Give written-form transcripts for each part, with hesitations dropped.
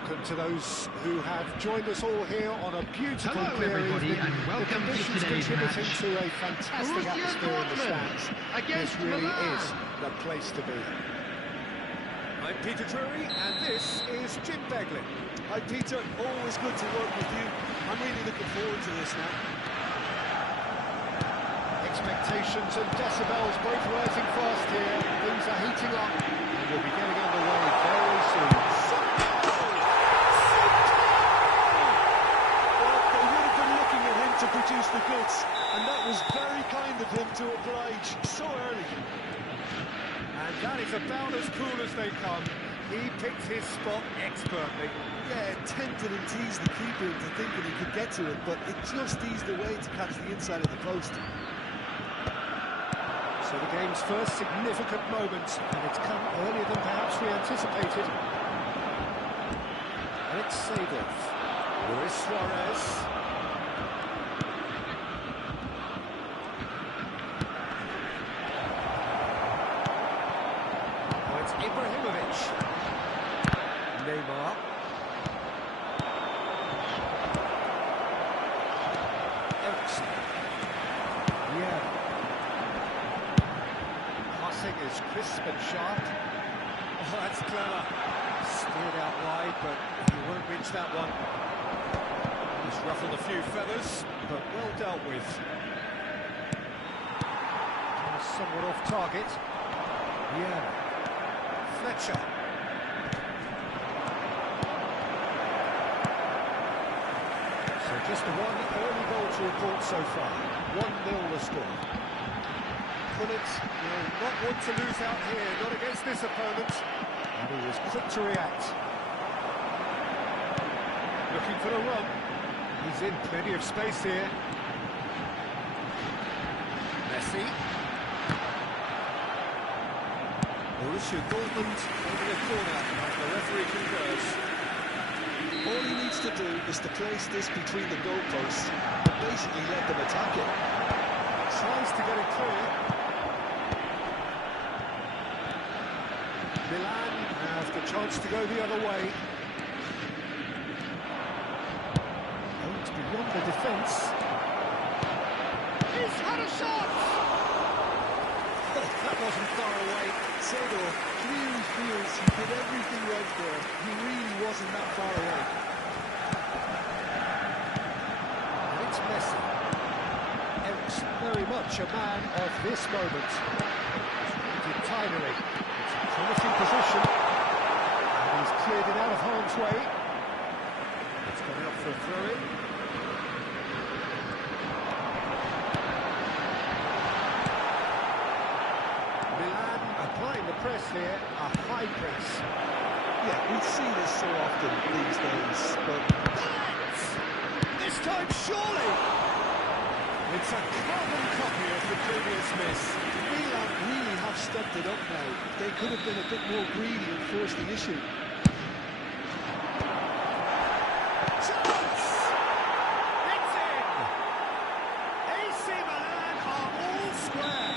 welcome to those who have joined us all here on a beautiful clear everybody, evening. and welcome the to conditions today's contributing match. to a fantastic atmosphere in the stands. This really is the place to be. I'm Peter Drury, and this is Jim Beglin. Hi Peter, always good to work with you. I'm really looking forward to this now. Expectations and decibels both rising fast here. Things are heating up, and we'll be getting underway very soon. Well, they would have been looking at him to produce the goods, and that was very kind of him to oblige so early. And that is about as cool as they come. He picked his spot expertly. Yeah, tempted and teased the keeper into thinking he could get to it, but it just eased away to catch the inside of the post. So the game's first significant moment, and it's come earlier than perhaps we anticipated. And it's Seedorf. Luis Suarez. Oh, it's Ibrahimovic. Neymar. Ericsson. Yeah. Passing is crisp and sharp. Oh, that's clever. Steered out wide, but he won't reach that one. He's ruffled a few feathers, but well dealt with. Somewhat off target. Yeah. Fletcher. So just the one early goal to report so far. 1-0 the score. Pullets will not want to lose out here, not against this opponent. And he was quick to react. Looking for the run. He's in plenty of space here. Messi. Borussia Dortmund holding a corner as the referee concurs. All he needs to do is to place this between the goalposts and basically let them attack it. Tries to get it clear. Milan have the chance to go the other way. Oh, it's beyond the defence. He's had a shot! That wasn't far away. Seedorf clearly feels he did everything right there. He really wasn't that far away. And it's Messi. Ericsson very much a man of this moment. It's tidily. It's a promising position. And he's cleared it out of harm's way. It's gone out for a throw-in. Milan applying the press here, a high press. Yeah, we see this so often these days, but... This time, surely! It's a carbon copy of the previous miss. Milan really have stepped it up now. They could have been a bit more greedy and forced the issue. Chance! It's in! AC Milan are all square.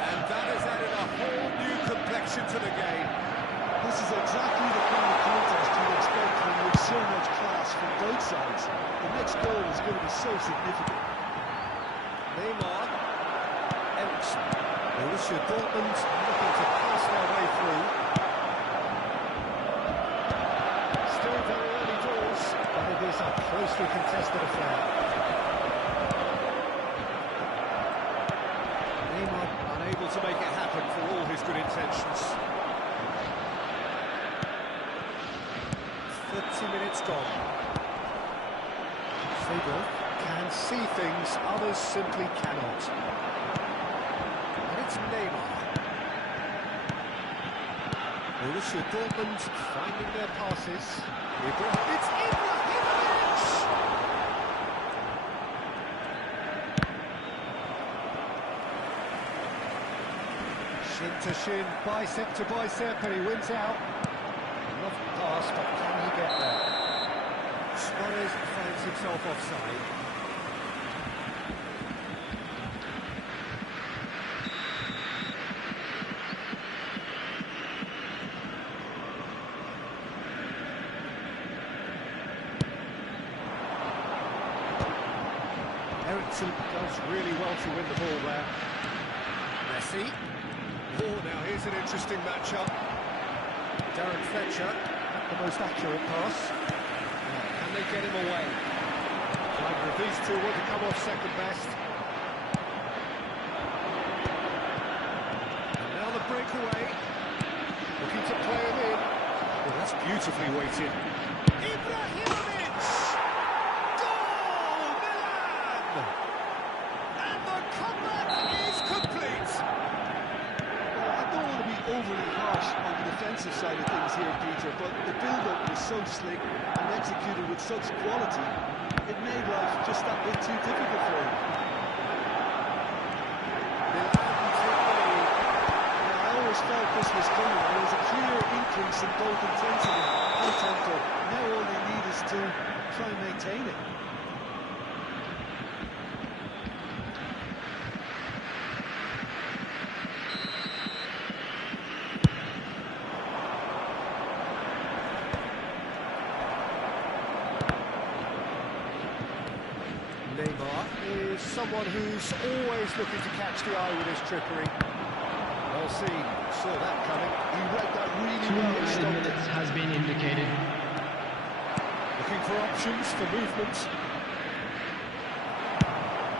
And that has added a whole new complexion to the game. This is exactly the kind of contest you'd expect when you have so much class from both sides. The next goal is going to be so significant. Neymar. Ericsson. Borussia Dortmund looking to pass their way through. Still very early doors, but it is a closely contested affair. Neymar unable to make it happen for all his good intentions. 30 minutes gone. Seedorf can see things others simply cannot. And it's Neymar. Borussia Dortmund finding their passes. It's Ibrahimovic! Shin to shin, bicep to bicep, and he wins out. Lovely pass, but can he get there? Suarez finds himself offside. fights and does really well to win the ball there. Messi. Oh, now here's an interesting matchup. Darren Fletcher, the most accurate pass. Can they get him away? Either of these two want to come off second best. And now the breakaway. Looking to play him in. Oh, that's beautifully weighted. Ibrahimovic! Goal! Milan! And the comeback is complete! Well, I don't want to be overly harsh on the defensive side of things here, Peter, but the build-up was so slick and executed with such quality, it made life just that bit too difficult for him. Milan take the lead. I always felt this was coming. There was a clear increase in both intensity and tempo. Now all they need is to try and maintain it. Neymar is someone who's always looking to catch the eye with his trickery. Well seen, saw that coming. He read that really 2 well. added minutes has been indicated. Looking for options for movement.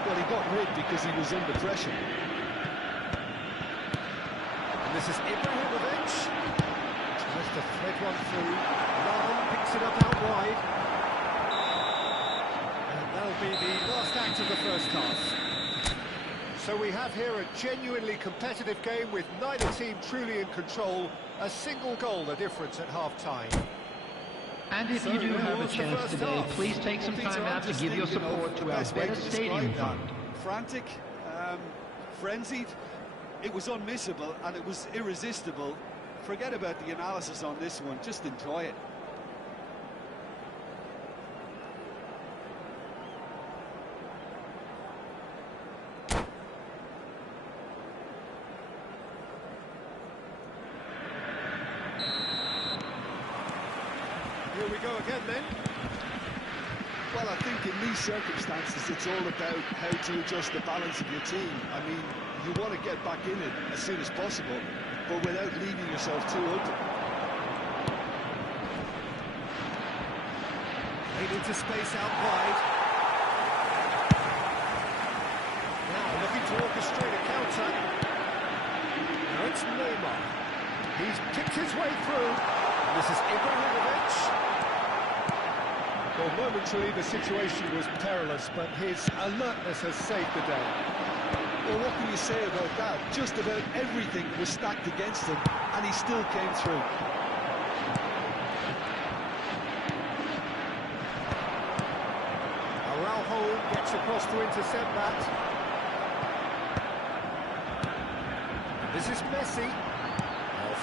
Well, he got rid because he was under pressure. And this is Ibrahimovic. Tries to thread one through. Lam picks it up out wide. And that'll be the last act of the first half. So we have here a genuinely competitive game with neither team truly in control. A single goal the difference at half-time. And if you do have a chance today, please take some time out to give your support to our better stadium fund. Frantic, frenzied, it was unmissable and it was irresistible. Forget about the analysis on this one, just enjoy it. Here we go again then. Well, I think in these circumstances, it's all about how to adjust the balance of your team. I mean, you want to get back in it as soon as possible, but without leaving yourself too open. Played into space out wide. Now looking to orchestrate a counter. Now it's Neymar. He's picked his way through. This is Ibrahimovic. Well, momentarily the situation was perilous, but his alertness has saved the day. Well, what can you say about that? Just about everything was stacked against him, and he still came through. Araujo gets across to intercept that. This is Messi.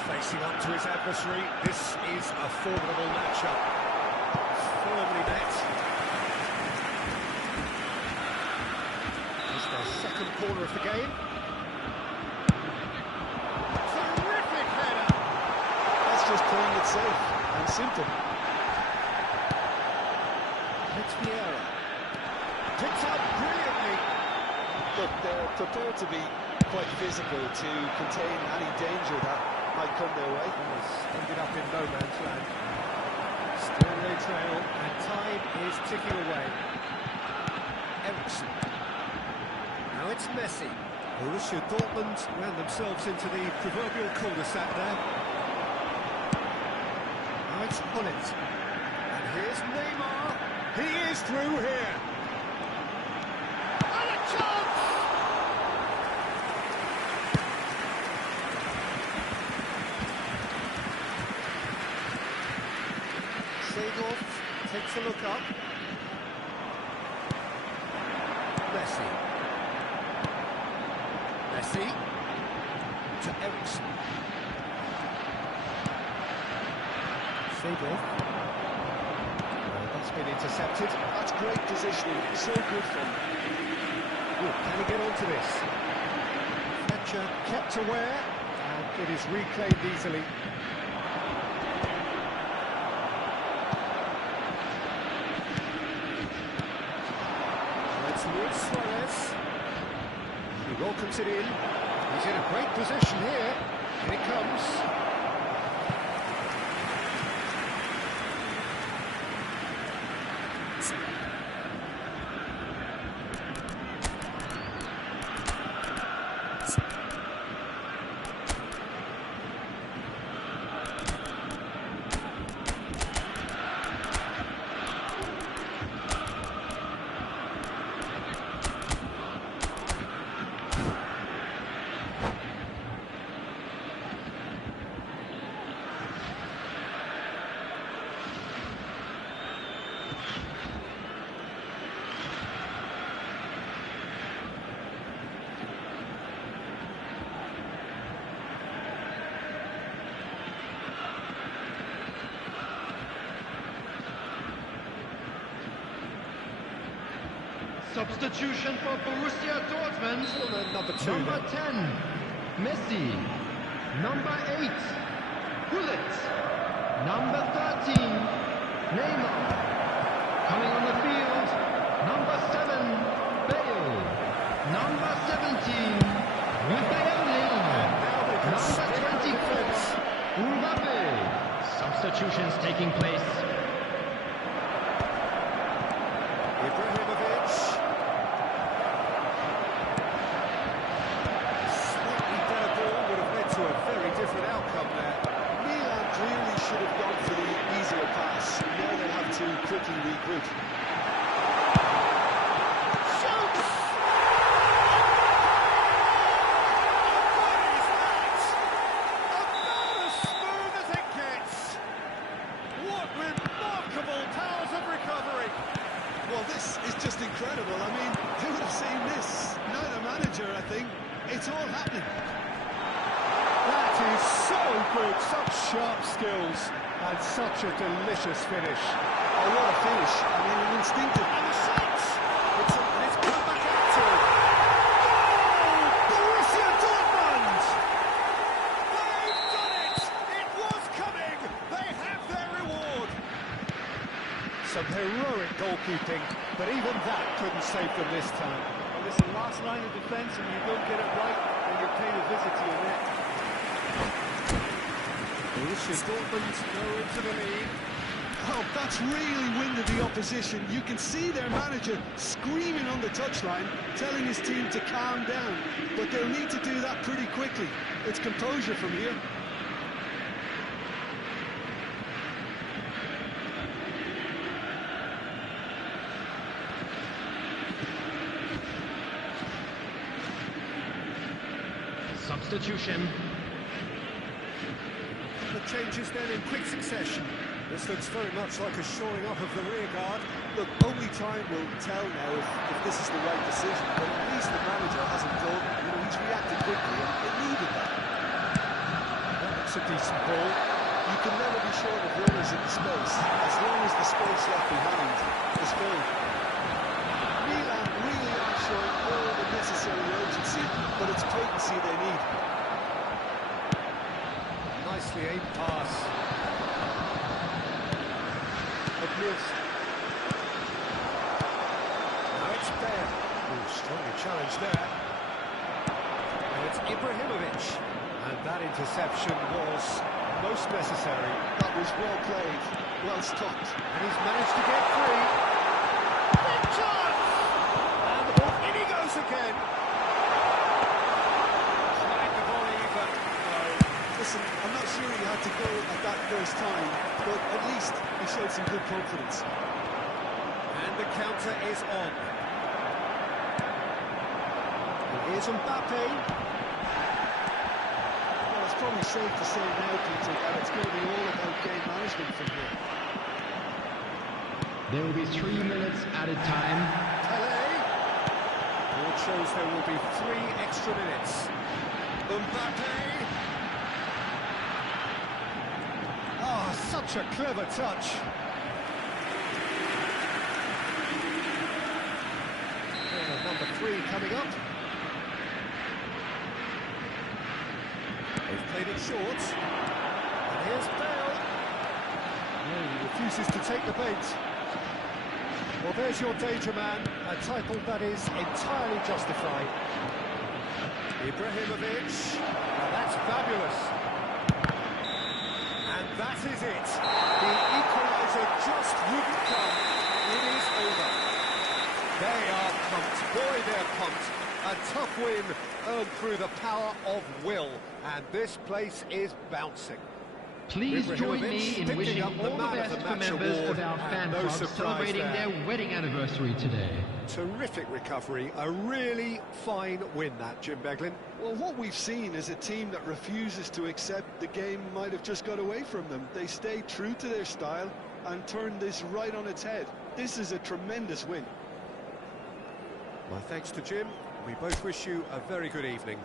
Facing up to his adversary, this is a formidable matchup. Firmly met. It's their second corner of the game. Terrific header! That's just playing it safe and simple. It's Vieira. Picked up brilliantly. Look, they're prepared to be quite physical to contain any danger that might come their way. Ended up in no man's land. Still they trail, and time is ticking away. Ericsson. Now it's Messi. Borussia Dortmund ran themselves into the proverbial cul-de-sac there. Now it's Hullet. And here's Neymar. He is through here. And a chance! Seedorf takes a look up. Messi. Messi to Ericsson. Seedorf. That's been intercepted. That's great positioning, so good for him. Ooh, can he get onto this? Fletcher kept aware, and it is reclaimed easily. Luis Suarez. He welcomes it in. He's in a great position here. Here it comes. Substitution for Borussia Dortmund. Number 2. Number 10, Messi. Number 8, Gullit. Number 13, Neymar. Coming on the field, number 7, Bale. Number 17, Mbappe. Number 24, Mbappe. Substitutions taking place. Different outcome there. Milan clearly should have gone for the easier pass. Now they have to quickly regroup. Shoots! What is that? About as smooth as it gets. What remarkable powers of recovery. Well, this is just incredible. I mean, who would have seen this? Not a manager, I think. It's all happening. That is so good, such sharp skills, and such a delicious finish. Oh, what a finish. I mean, an instinctive... And the shots! It's come back out to him. Goal! Borussia Dortmund! They've done it! It was coming! They have their reward! Some heroic goalkeeping, but even that couldn't save them this time. Well, listen, last line of defence, and you don't get it right, then you're paying a visit to your net. Borussia Dortmund go into the lead. Oh, that's really winded the opposition. You can see their manager screaming on the touchline, telling his team to calm down. But they'll need to do that pretty quickly. It's composure from here. Substitution. The changes then in quick succession. This looks very much like a shoring up of the rear guard. Look, only time will tell now if this is the right decision, but at least the manager hasn't thought, he's reacted quickly, and it needed that. That looks a decent ball. You can never be short of runners in the space, as long as the space left behind is filled. Milan really aren't showing all the necessary urgency, but it's potency they need. Nicely aimed pass. Missed. Now it's Bale. Strongly challenged there. And it's Ibrahimovic. And that interception was most necessary. That was well played, well stopped. And he's managed to get free. Big chance! And the ball, in he goes again. Tried the volley, but no. Listen, I'm not sure he had to go at that first time, but at least he showed some good confidence. And the counter is on. And here's Mbappe. Well, it's probably safe to say now, Peter, that it's going to be all about game management from here. There will be 3 minutes added time. Pelé. Board shows there will be 3 extra minutes. Mbappe. Ah, such a clever touch. And number 3 coming up. They've played it short. And here's Bale. No, he refuses to take the bait. Well, there's your danger man, a title that is entirely justified. Ibrahimovic. Now that's fabulous. And that is it. The equaliser just wouldn't come. It is over. They are pumped. Boy, they're pumped. A tough win earned through the power of will. And this place is bouncing. Please join me in wishing all the best for members of our fan club celebrating their wedding anniversary today. Terrific recovery, a really fine win that, Jim Beglin. Well, what we've seen is a team that refuses to accept the game might have just got away from them. They stayed true to their style and turned this right on its head. This is a tremendous win. My thanks to Jim. We both wish you a very good evening.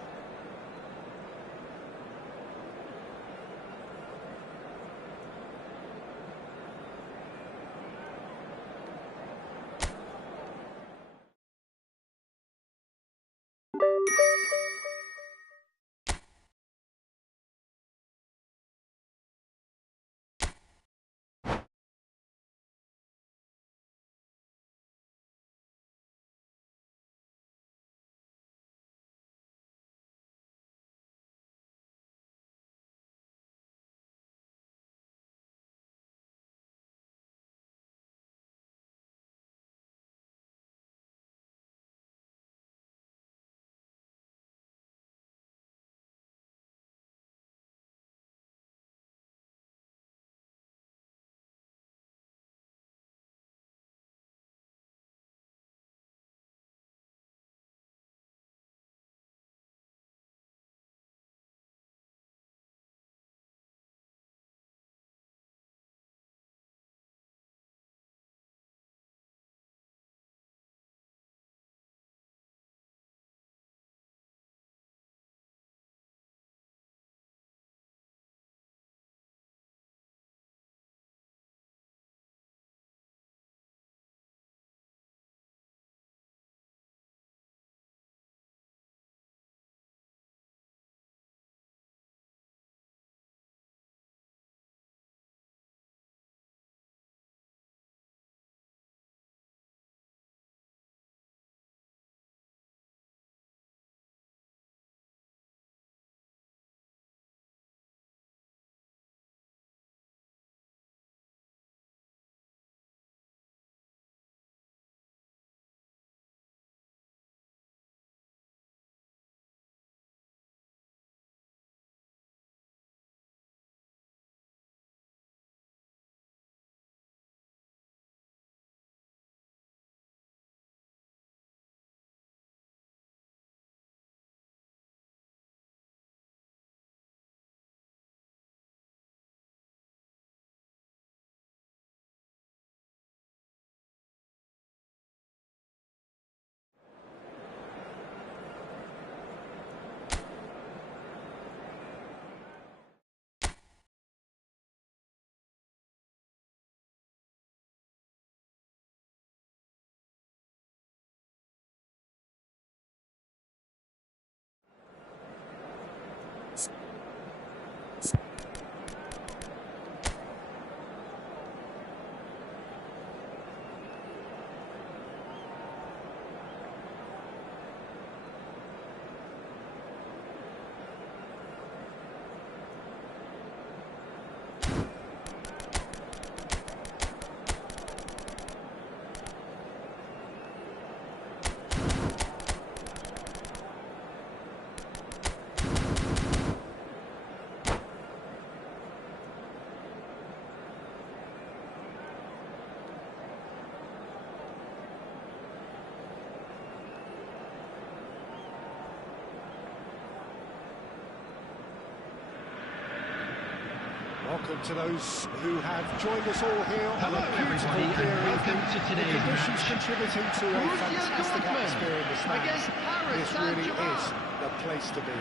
Welcome to those who have joined us all here on Hello, a beautiful everybody, and clear welcome evening. to today's The conditions match. contributing to a fantastic atmosphere in the stands. This really is the place to be.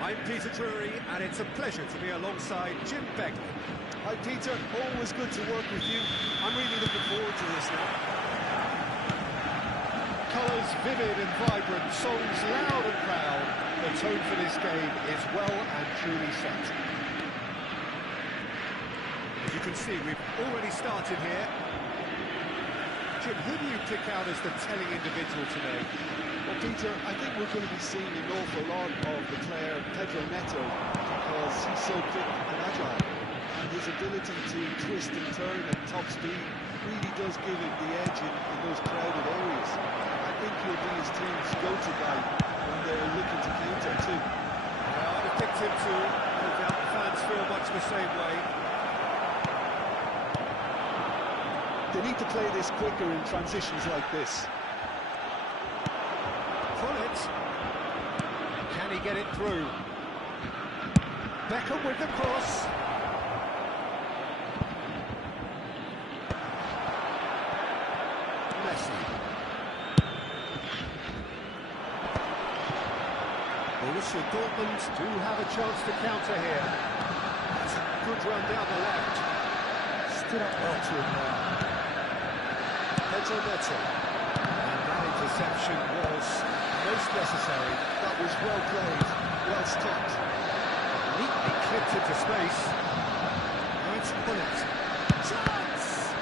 I'm Peter Drury, and it's a pleasure to be alongside Jim Beglin. Hi Peter, always good to work with you. I'm really looking forward to this now. Colours vivid and vibrant, songs loud and proud. The tone for this game is well and truly set. As you can see, we've already started here. Jim, who do you pick out as the telling individual today? Well, Peter, I think we're going to be seeing an awful lot of the player Pedro Neto because he's so quick and agile. And his ability to twist and turn at top speed really does give him the edge in those crowded areas. I think he'll be his team's go-to guy when they're looking to counter too. Yeah, I'd have picked him too. No doubt the fans feel much the same way. They need to play this quicker in transitions like this. Pullett. Can he get it through? Beckham with the cross. Messi. Borussia Dortmund do have a chance to counter here. That's a good run down the left. Stood up well to him there. Pedro Neto. And that interception was most necessary. That was well played, well stopped. Neatly clipped into space. Now it's Pullett. Chance!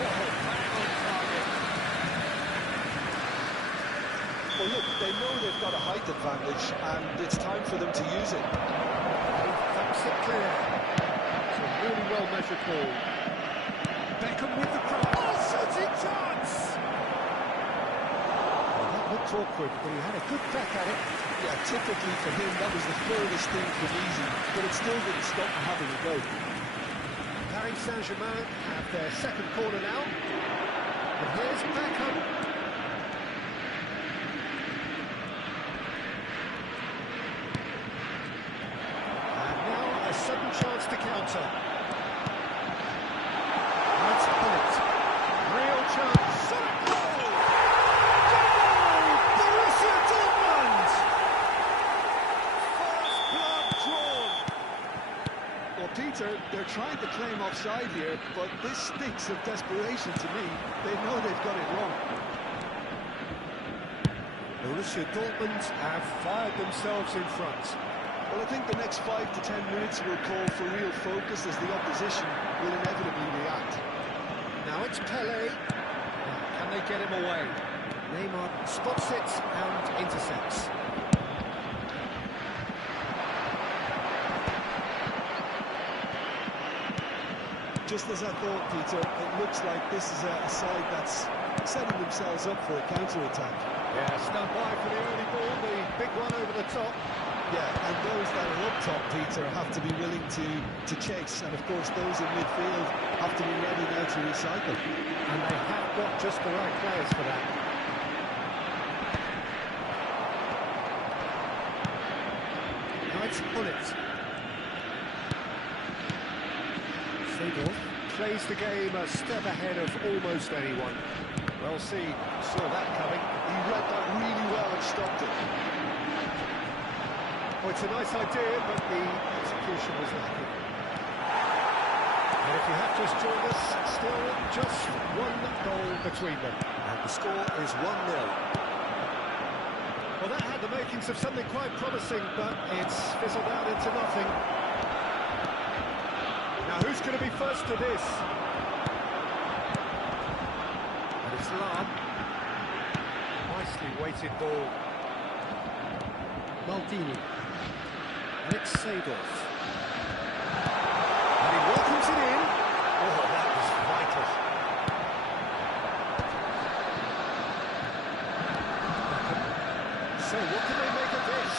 Oh, bang on target. Well, look, they know they've got a height advantage, and it's time for them to use it. He thumps it clear. It's a really well-measured ball. Beckham with the cross. Oh, shooting chance! Well, that looked awkward, but he had a good crack at it. Yeah, typically for him, that was the furthest thing from easy, but it still didn't stop him having a go. Paris Saint-Germain have their second corner now. And here's Beckham. And now a sudden chance to counter. That's Pullett. Real chance. Goal! Borussia Dortmund! First blood drawn. Well, Peter, they're trying to claim offside here, but this stinks of desperation to me. They know they've got it wrong. Borussia Dortmund have fired themselves in front. Well, I think the next 5 to 10 minutes will call for real focus as the opposition will inevitably react. Now it's Pelé. Can they get him away? Neymar spots it and intercepts. Just as I thought, Peter, it looks like this is a side that's setting themselves up for a counter-attack. Yeah, stand by for the early ball, the big one over the top. Yeah, and those that are up top, Peter, have to be willing to chase. And, of course, those in midfield have to be ready now to recycle. And they have got just the right players for that. Now it's Pullett. Seedorf plays the game a step ahead of almost anyone. Well, saw that coming. He read that really well and stopped it. Well, it's a nice idea, but the execution was lacking. And if you have just joined us, still just one goal between them. And the score is 1-0. Well, that had the makings of something quite promising, but it's fizzled out into nothing. Now, who's going to be first to this? And it's Lahm. Nicely weighted ball. Maldini. And it's Seedorf. And he welcomes it in. Oh, that was vital. So, what can they make of this?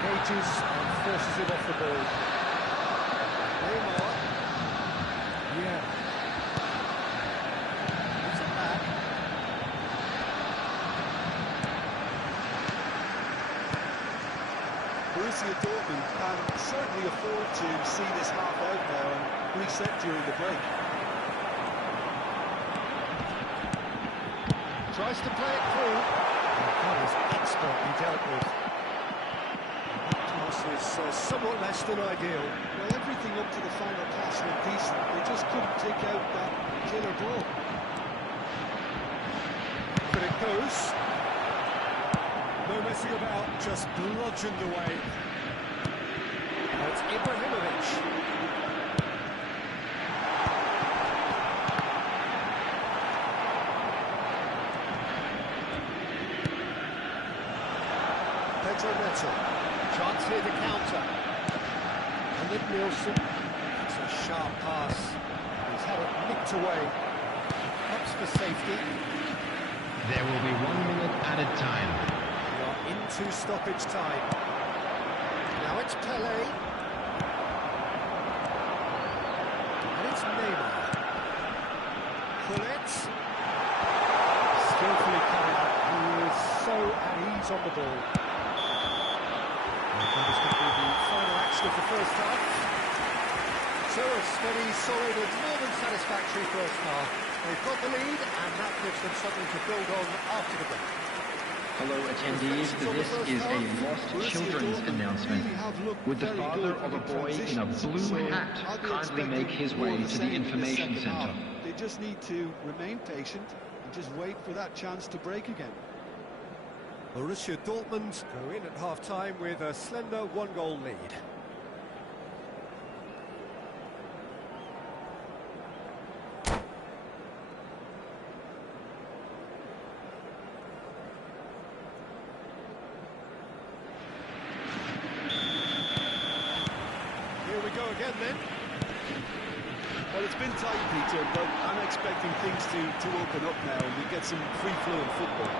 Engages and forces him off the ball. Neymar. Yeah. It's a back. Borussia Dortmund can certainly afford to see this half out now and reset during the break. Tries to play it through. That is expertly dealt with. That pass is somewhat less than ideal. Well, everything up to the final pass went decent. They just couldn't take out that killer ball. But it goes. No messing about, just bludgeoned away. That's Ibrahimovic. Pedro Neto. Chance here to counter. And then Nielsen. It's a sharp pass. He's had it nicked away. Helps for safety. There will be 1 minute added time. We are into stoppage time. Now it's Pelé. And it's Neymar. Gullit. Skillfully carried out. He is so at ease on the ball. And that is going to be the final action of the first half. So a steady, solid and more than satisfactory first half. They've got the lead and that gives them something to build on after the break. Hello attendees, this is a Lost Children's announcement. Would the father of a boy in a blue hat kindly make his way to the information center? They just need to remain patient and just wait for that chance to break again. Borussia Dortmund go in at half-time with a slender one-goal lead. Here we go again then. Well, it's been tight, Peter, but I'm expecting things to open up now and we get some free-flowing football.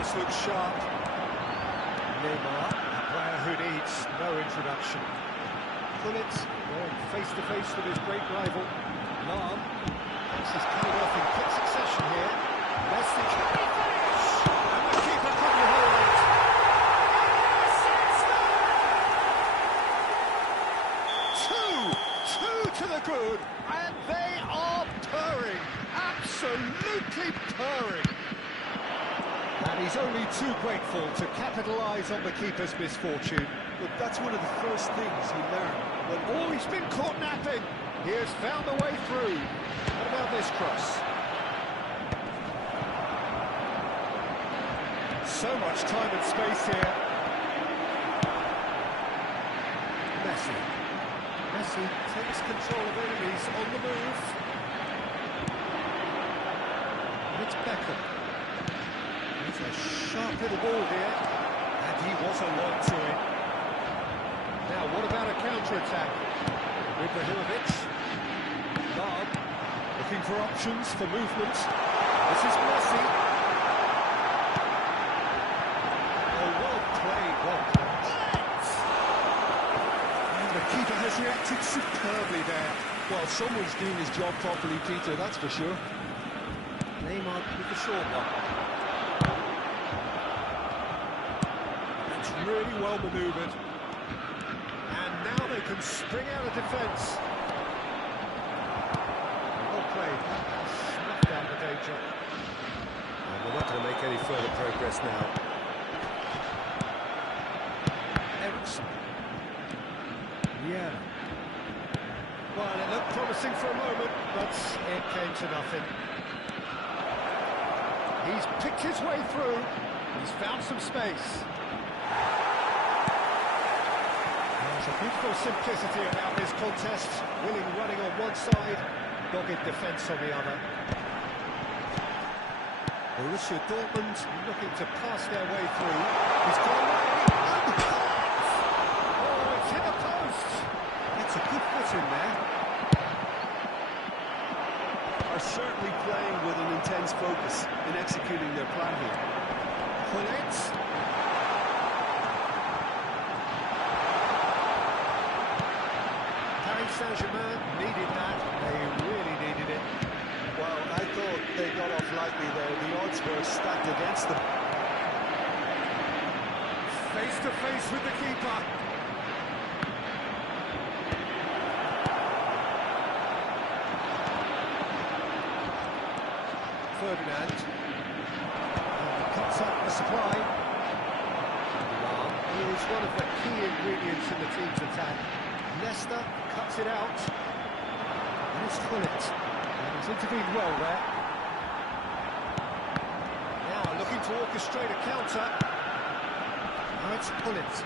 This looks sharp. Neymar, a player who needs no introduction. Gullit going face-to-face with his great rival. Lahm. This is coming off in quick succession here. Messi, can he finish? And the keeper couldn't hold it. Two to the good, and they are purring. Absolutely purring. And he's only too grateful to capitalise on the keeper's misfortune. But that's one of the first things you learn. Oh, he's been caught napping. He has found a way through. What about this cross? So much time and space here. Messi takes control of enemies on the move. And it's Beckham. It's a sharp little ball here, and he was along to it. Now, what about a counter-attack? Ibrahimovic. Lahm, looking for options for movement. This is Messi. Oh, well played, well played. And the keeper has reacted superbly there. Well, someone's doing his job properly, Peter, that's for sure. Neymar with the short one. Really well manoeuvred, and now they can spring out of defence. Well played, snuffed out the danger. And we're not going to make any further progress now. Ericsson. Yeah. Well, it looked promising for a moment, but it came to nothing. He's picked his way through. He's found some space. There's a beautiful simplicity about this contest. Willing running on one side, dogged defence on the other. Borussia Dortmund looking to pass their way through. He's gone away. Oh, it's hit the post. It's a good foot in there. Are certainly playing with an intense focus in executing their plan here. Gullit. Saint-Germain needed that, they really needed it. Well, I thought they got off lightly there, the odds were stacked against them. Face to face with the keeper. Ferdinand. Cuts up the supply. He is one of the key ingredients in the team's attack. Leicester cuts it out, and it's Gullit. He's intervened well there. Now looking to orchestrate a counter. Now it's Gullit.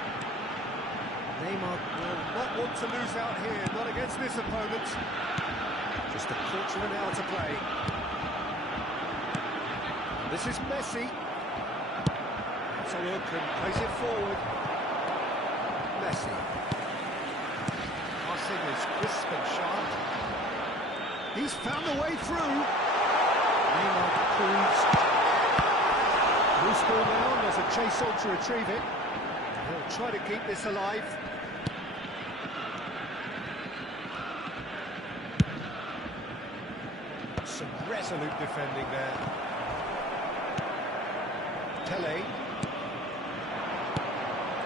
Neymar will not want to lose out here, not against this opponent. Just a quarter of an hour to play. This is Messi. So look and plays it forward. Messi. Passing is crisp and sharp. He's found a way through. Neymar proves. Loose ball now, and there's a chase on to retrieve it. He'll try to keep this alive. Some resolute defending there. Tele.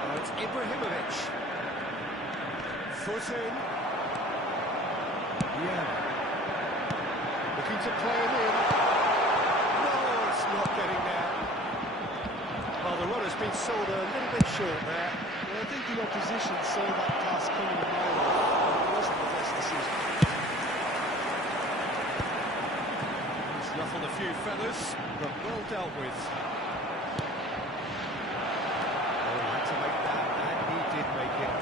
Oh, it's Ibrahimovic. Foot in. Yeah. Looking to play it in. No, it's not getting there. Well, the runner's been sold a little bit short there. Well, I think the opposition saw that pass coming a mile off. It wasn't the best decision. He's ruffled a few feathers, but well dealt with. Oh, he had to make that, and he did make it.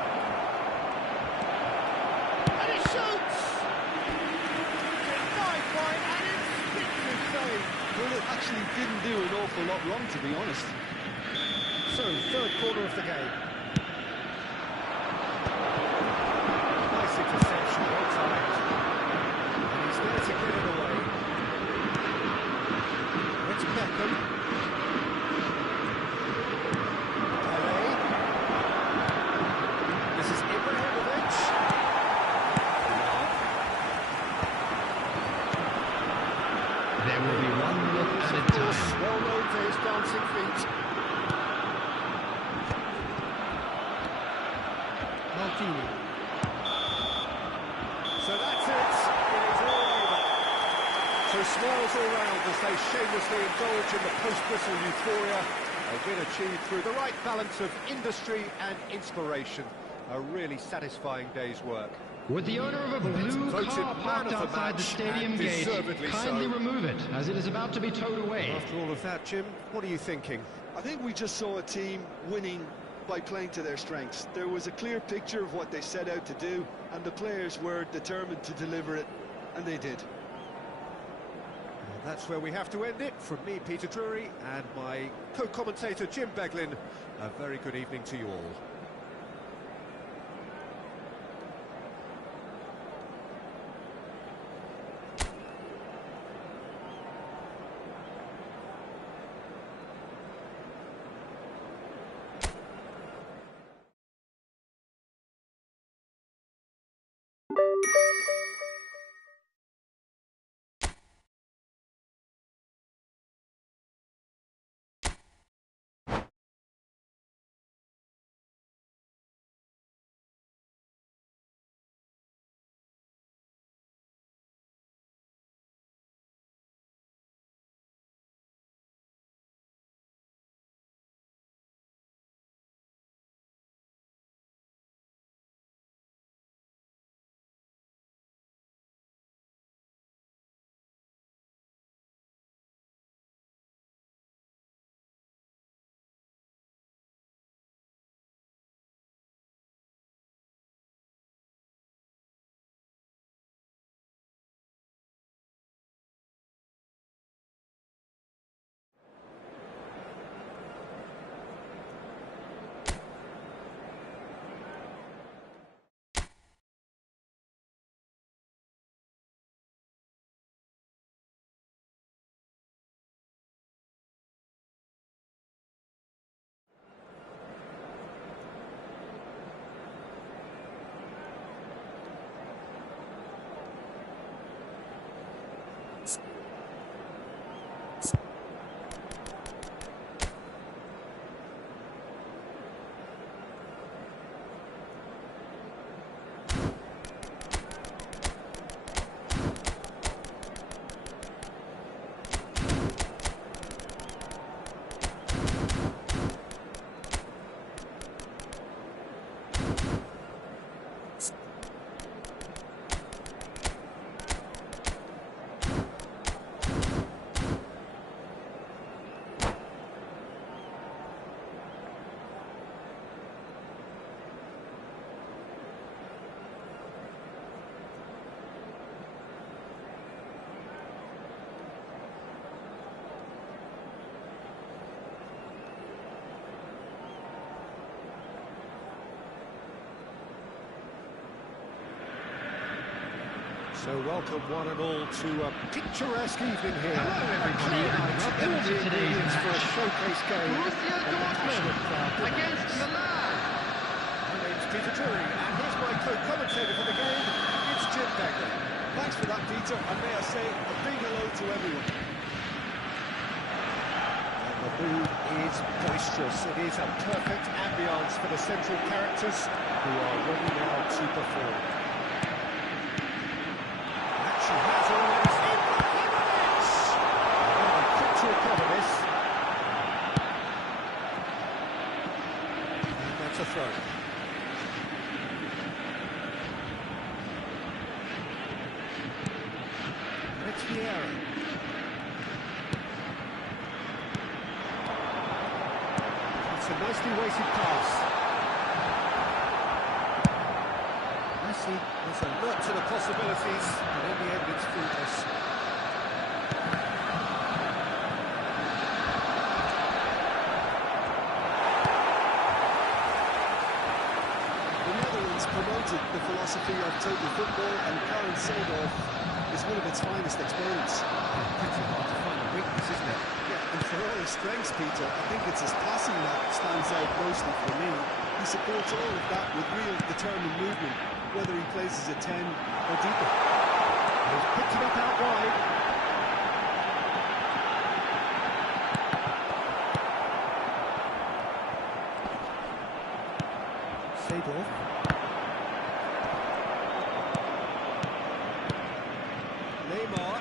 And he shoots! Denied by an instinctive save. Well, it actually didn't do an awful lot wrong, to be honest. So, third quarter of the game. Nice interception, well timed. And he's there to get it away. It's Beckham. Pele. This is Ibrahimovic. There will be 1 minute added time. Well known for his dancing feet. Maldini. So that's it. It is all over. So smiles all round as they shamelessly indulge in the post-whistle euphoria. A win achieved through the right balance of industry and inspiration. A really satisfying day's work. With the owner of a blue voted car man parked of the outside the match, stadium and gate, deservedly kindly so. remove it, as it is about to be towed away. After all of that, Jim, what are you thinking? I think we just saw a team winning by playing to their strengths. There was a clear picture of what they set out to do, and the players were determined to deliver it, and they did. And that's where we have to end it. From me, Peter Drury, and my co-commentator, Jim Beglin, a very good evening to you all. So welcome one and all to a picturesque evening here. Hello everybody, and welcome to today's For a match. showcase game. Borussia and the passionate crowd Dortmund against Milan. My name's Peter Drury, and here's my co-commentator for the game. It's Jim Begley. Thanks for that, Peter, and may I say a big hello to everyone. And the mood is boisterous. It is a perfect ambience for the central characters who are ready now to perform. She has always Ibrahimovic! Oh, quick to recover this. And that's a throw. It's Vieira. It's a nicely weighted pass. Messi was alert to the possibilities, and in the end it's fruitless. The Netherlands promoted the philosophy of total football, and Karen Seedorf is one of its finest exponents. Pretty hard to find a weakness, isn't it? Yeah, and for all his strengths, Peter, I think it's his passing that stands out mostly for me. He supports all of that with real determined movement, whether he places a 10 or deeper. He's picked it up out wide. Seedorf. Neymar.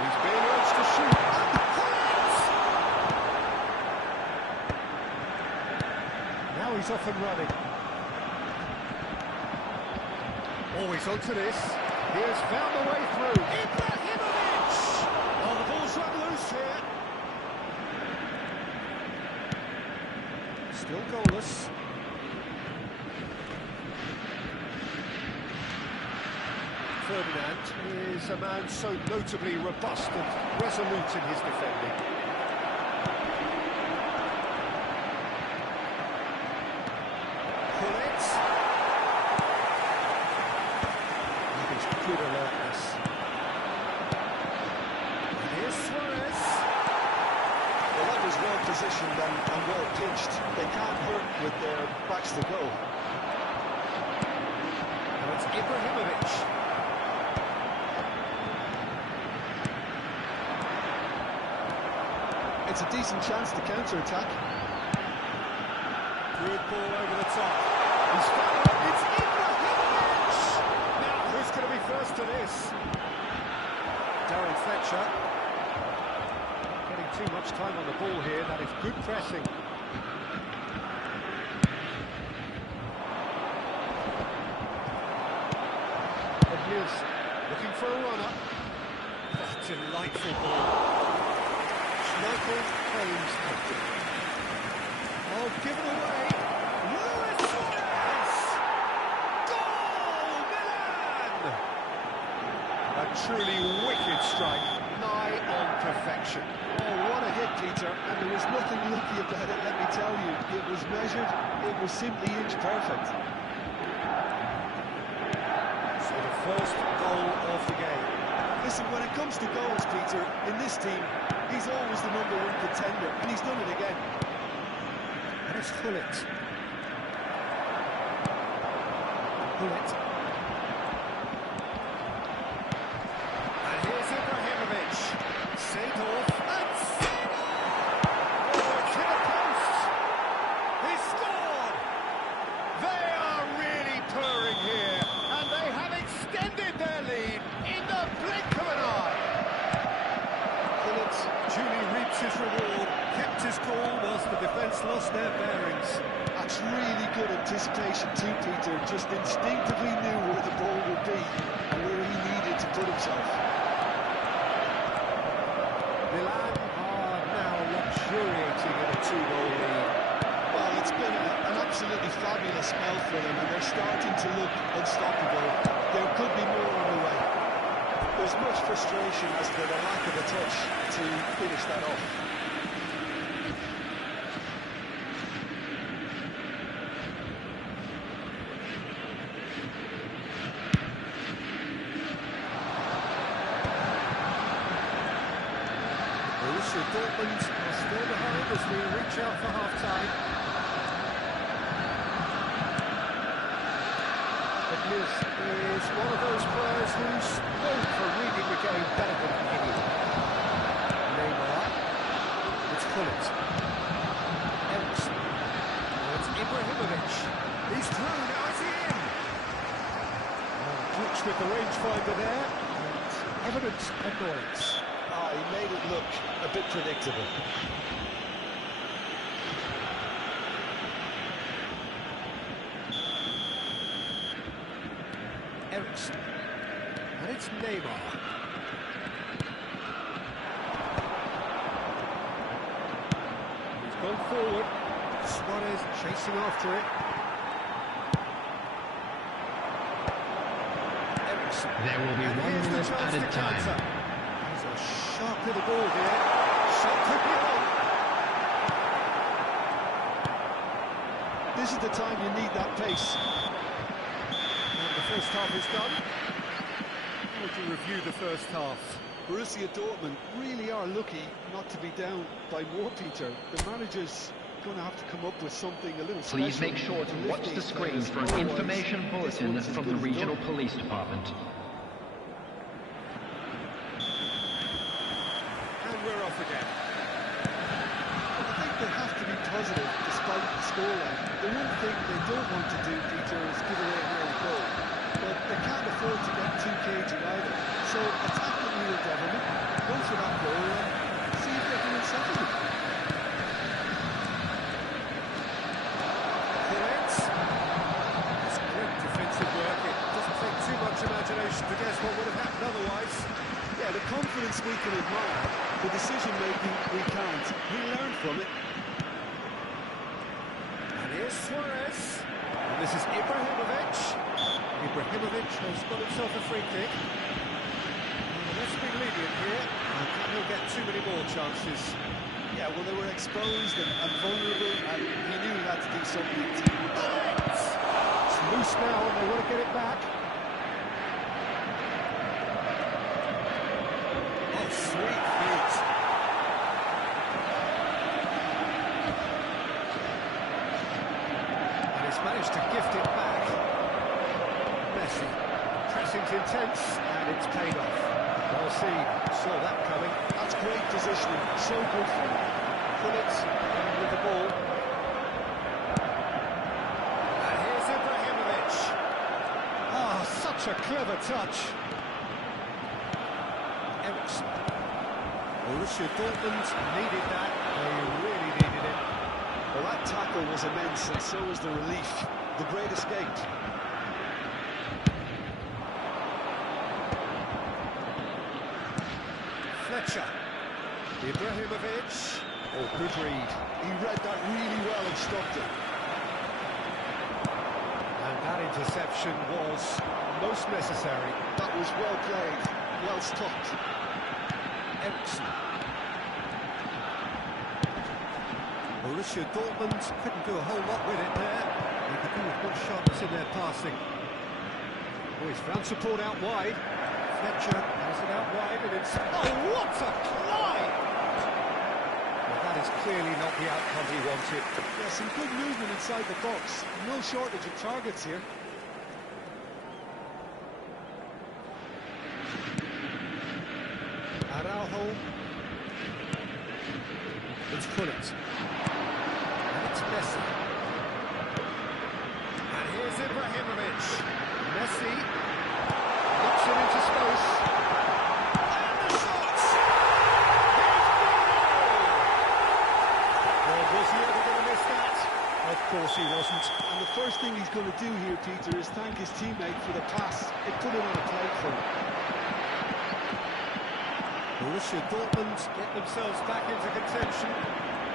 He's being urged to shoot. Now he's off and running. Always onto this. He has found a way through. Ibrahimovic! Oh, the ball's run loose here. Still goalless. Ferdinand is a man so notably robust and resolute in his defending. Good alertness. And here's Suarez. Well, that was well positioned and well pitched. They can't hurt with their backs to goal. Now it's Ibrahimovic. It's a decent chance to counter-attack. Good ball over the top. He's found it. It's Ibrahimovic! Now, who's going to be first to this? Darren Fletcher. Getting too much time on the ball here. That is good pressing. Nielsen looking for a runner. Oh, delightful ball. Michael Holmes captain. Oh, given away. Luis Suarez! Goal! Milan! A truly wicked strike. Nigh on perfection. Oh, what a hit, Peter. And there was nothing lucky about it, let me tell you. It was measured. It was simply inch perfect. So the first goal of the game. Listen, when it comes to goals, Peter, in this team, he's always the #1 contender, and he's done it again. And it's Gullit. Gullit. And here's Ibrahimovic. Seedorf. And Seedorf! Oh, to the post! He scored! They are really purring here, and they have extended their lead in the blink of an eye. Gullit duly reaps his reward, kept his cool whilst the defence lost their bearings. That's really good anticipation too, Peter. Just instinctively knew where the ball would be and where he needed to put himself. Milan are now luxuriating in a 2-goal lead. Well, it's been an absolutely fabulous spell for them, and they're starting to look unstoppable. There could be more on the way. There's much frustration as to the lack of a touch to finish that off. Borussia Dortmund are still behind as we reach out for half-time. But Lewis is one of those players who's known for reading the game better than anyone. Neymar. It's Gullit. Ericsson. Now it's Ibrahimovic. He's through, now is he in? Glitch with the rangefinder there. And evident annoyance. He made it look a bit predictable. Ericsson. And it's Neymar. He's gone forward. Suarez chasing after it. Ericsson. There will be And 1 here's the minute chance added to time. counter. He's a sharp little ball here. Shot could be on. This is the time you need that pace. And the first half is done. How would you review the first half? Borussia Dortmund really are lucky not to be down by more, Peter. The manager's going to have to come up with something a little special. Please make sure to lift watch the these screen players. for an Otherwise, information this bulletin one's as from good the as regional done. police department. And we're off again. I think they have to be positive despite the scoreline. The one thing they don't want to do, Peter, is give away an early goal. But they can't afford to get too cagey either. So attack the real devilment, go for that goal and see if they can win second. Gullit. It's great defensive work. It doesn't take too much imagination to guess what would have happened otherwise. Yeah, the confidence we can admire, the decision-making we can't. We learn from it. And here's Suarez. And this is Ibrahimovic. Ibrahimovic has got himself a free kick. And let's be lenient here. I think he'll get too many more chances. Yeah, well, they were exposed and vulnerable, and he knew he had to do something to... It's loose now and they want to get it back. Oh, sweet feet. And he's managed to gift it back. Messi. Pressing's intense and it's paid off. Well seen. Saw that coming. That's great positioning, so good for him. Gullit with the ball. And here's Ibrahimovic. Ah, such a clever touch. Ericsson. Borussia Dortmund needed that. They really needed it. Well, that tackle was immense, and so was the relief. The great escape. Fletcher. Ibrahimovic. Oh, good read. He read that really well and stopped it. And that interception was most necessary. That was well played, well stopped. Ericsson. Borussia Dortmund couldn't do a whole lot with it there. They could do with more sharpness in their passing. Oh, he's found support out wide. Fletcher has it out wide and it's... Oh, what a climb! Well, that is clearly not the outcome he wanted. Yeah, some good movement inside the box. No shortage of targets here. Araujo. It's Gullit. And it's Messi. And here's Ibrahimovic. Messi knocks it into space. And the shot! Well, was he ever going to miss that? Of course he wasn't. And the first thing he's going to do here, Peter, is thank his teammate for the pass. It put it on a plate for him. Borussia Dortmund get themselves back into contention.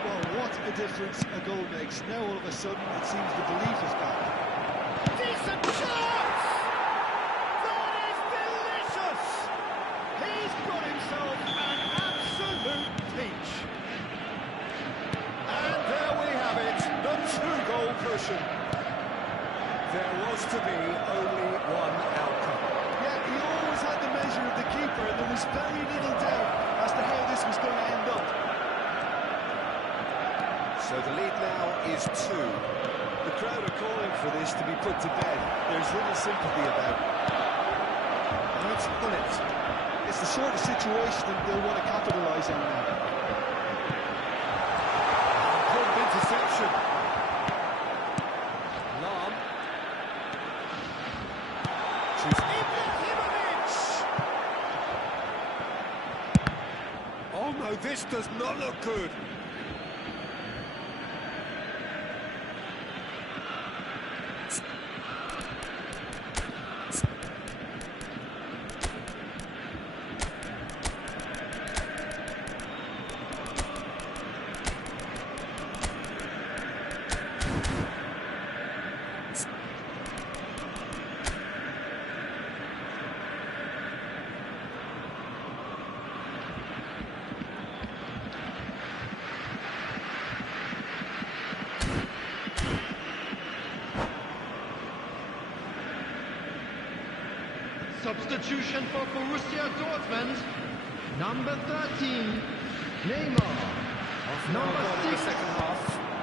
Well, what a difference a goal makes. Now all of a sudden it seems the belief is back. Decent chance! That is delicious! He's got himself an absolute peach. And there we have it, the two-goal cushion. There was to be only one outcome. Yeah, he always had the measure of the keeper, and there was very little doubt as to how this was going to end up. So the lead now is 2. The crowd are calling for this to be put to bed. There's little sympathy about it. Now it's Gullit. It's the sort of situation they'll want to capitalise on now. Important interception. Lam. Choose Ibrahimovic. Oh no, this does not look good. Substitution for Borussia Dortmund. Number 13, Neymar. Number 6,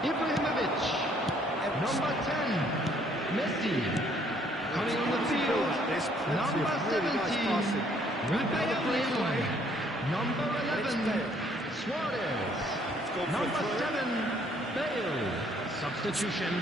Ibrahimovic. Number 10, Messi. Coming on the field, number 17, Rebellion. Number 11, Suarez. Number 7, Bale. Substitution.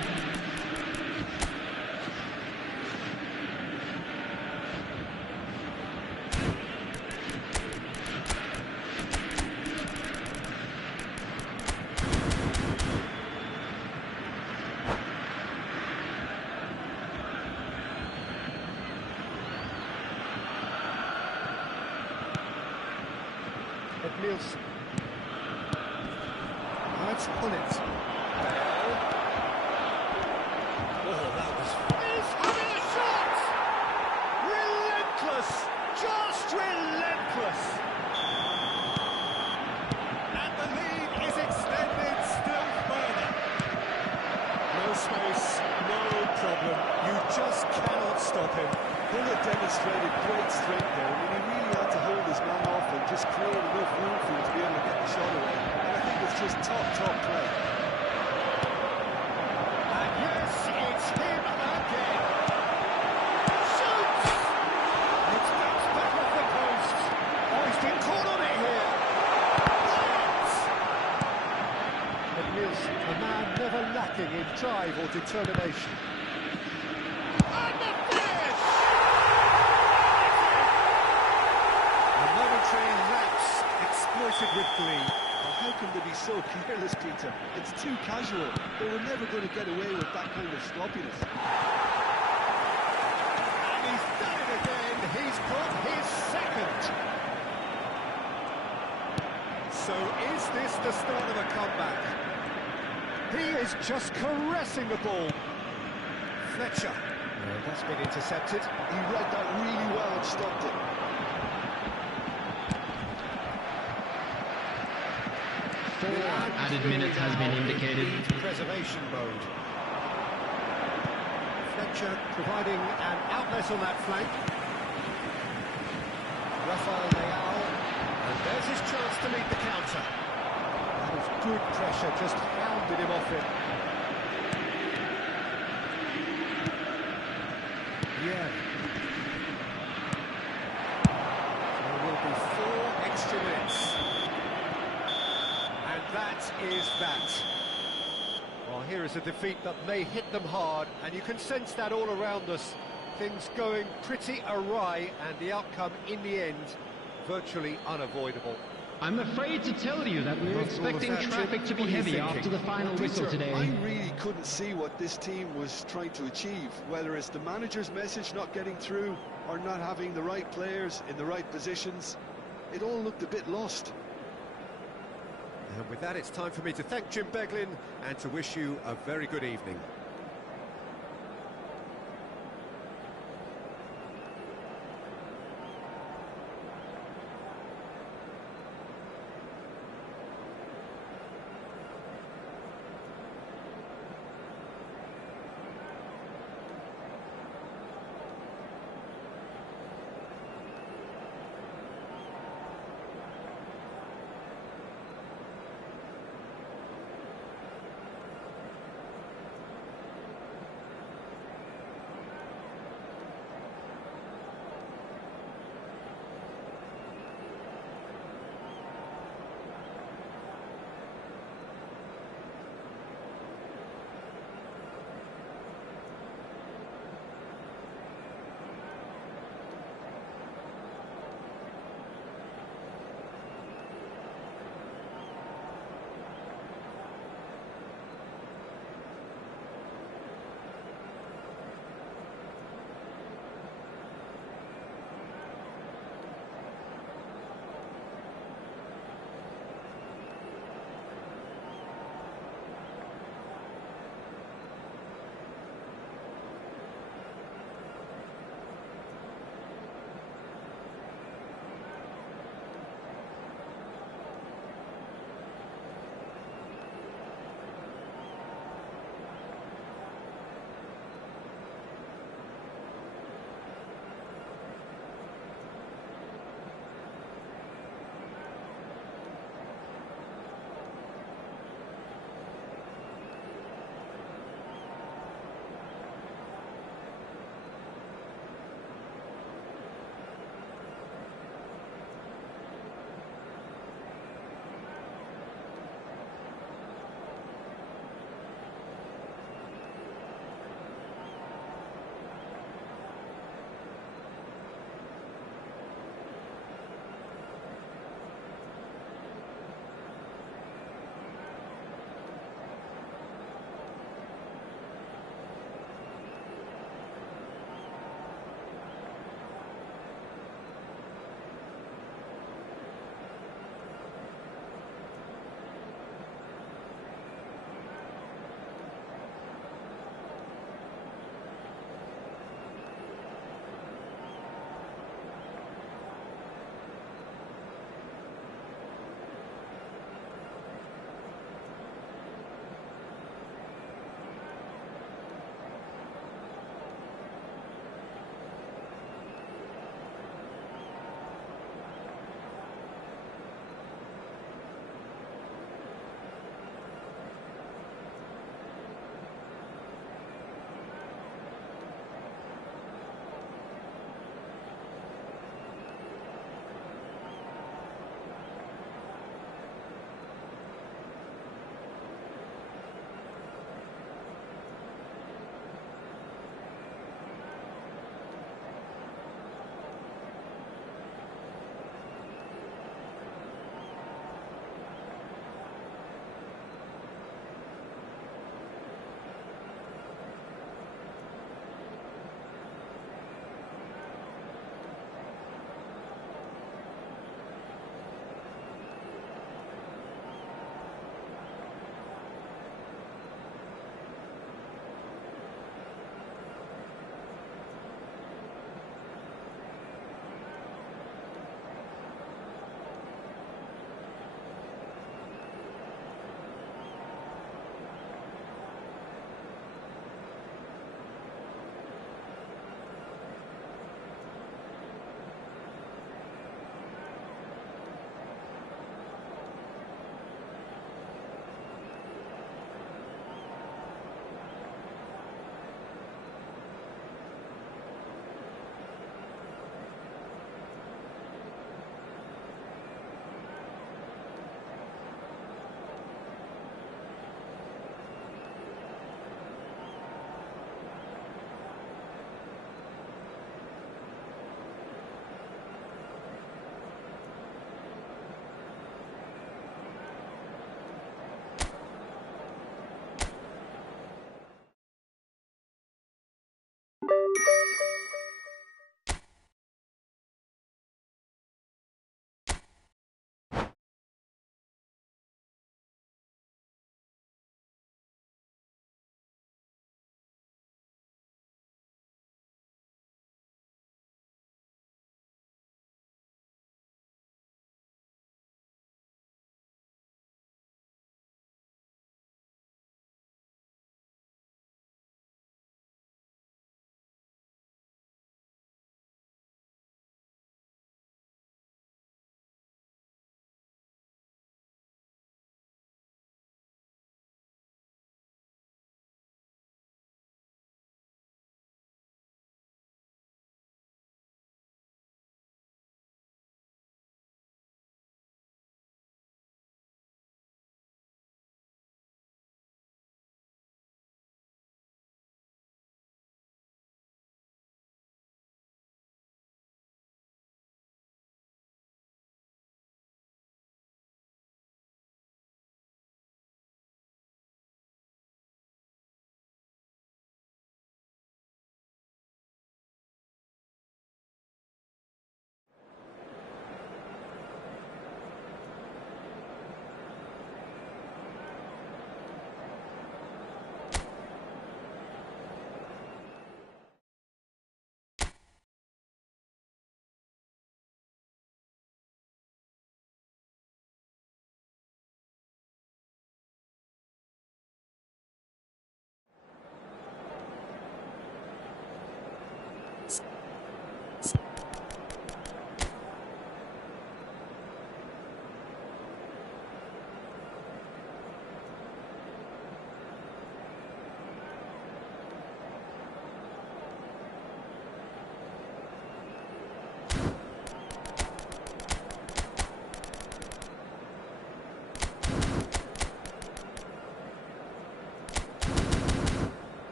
Nielsen. That's Gullit. Oh, that was... He's having a shot! Relentless! Just relentless! And the lead is extended still further. No space, no problem. You just cannot stop him. Gullit demonstrated great strength there. I mean, he really had to hold his man off and just create enough room for him to be able to get the shot away. And I think it's just top play. And yes, it's him again. Shoots! It's bounced back off the post. Oh, he's been caught on it here. Brilliant! But Nielsen, a man never lacking in drive or determination. And the finish! A momentary lapse exploited with glee. How can they be so careless, Peter? It's too casual. They were never going to get away with that kind of sloppiness. And he's done it again. He's got his second. So is this the start of a comeback? He is just caressing the ball. Fletcher. That's been intercepted. He read that really well and stopped it. Added minutes has been indicated. Preservation mode. Fletcher providing an outlet on that flank. Rafael Leao, and there's his chance to meet the counter. That was good pressure, just hounded him off it. Yeah. There will be 4 extra minutes. And that is that. Well, here is a defeat that may hit them hard, and you can sense that all around us. Things going pretty awry, and the outcome in the end virtually unavoidable. I'm afraid to tell you that we were expecting traffic to be heavy after the final whistle today. I really couldn't see what this team was trying to achieve, whether it's the manager's message not getting through or not having the right players in the right positions. It all looked a bit lost. And with that, it's time for me to thank Jim Beglin and to wish you a very good evening.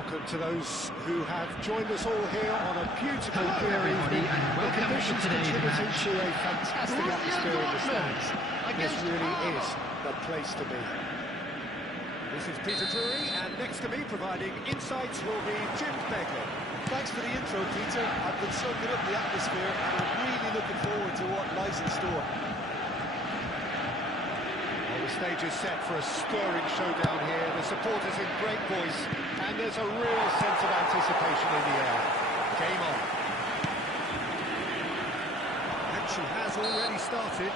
Welcome to those who have joined us all here on a beautiful clear evening. The conditions contributing to a fantastic atmosphere in the stands. This really is the place to be. This is Peter Drury, and next to me providing insights will be Jim Begley. Thanks for the intro, Peter. I've been soaking up the atmosphere and I'm really looking forward to what lies in store. Well, the stage is set for a stirring showdown here. The supporters in great voice, and there's a real sense of anticipation in the air. Game on. Action has already started.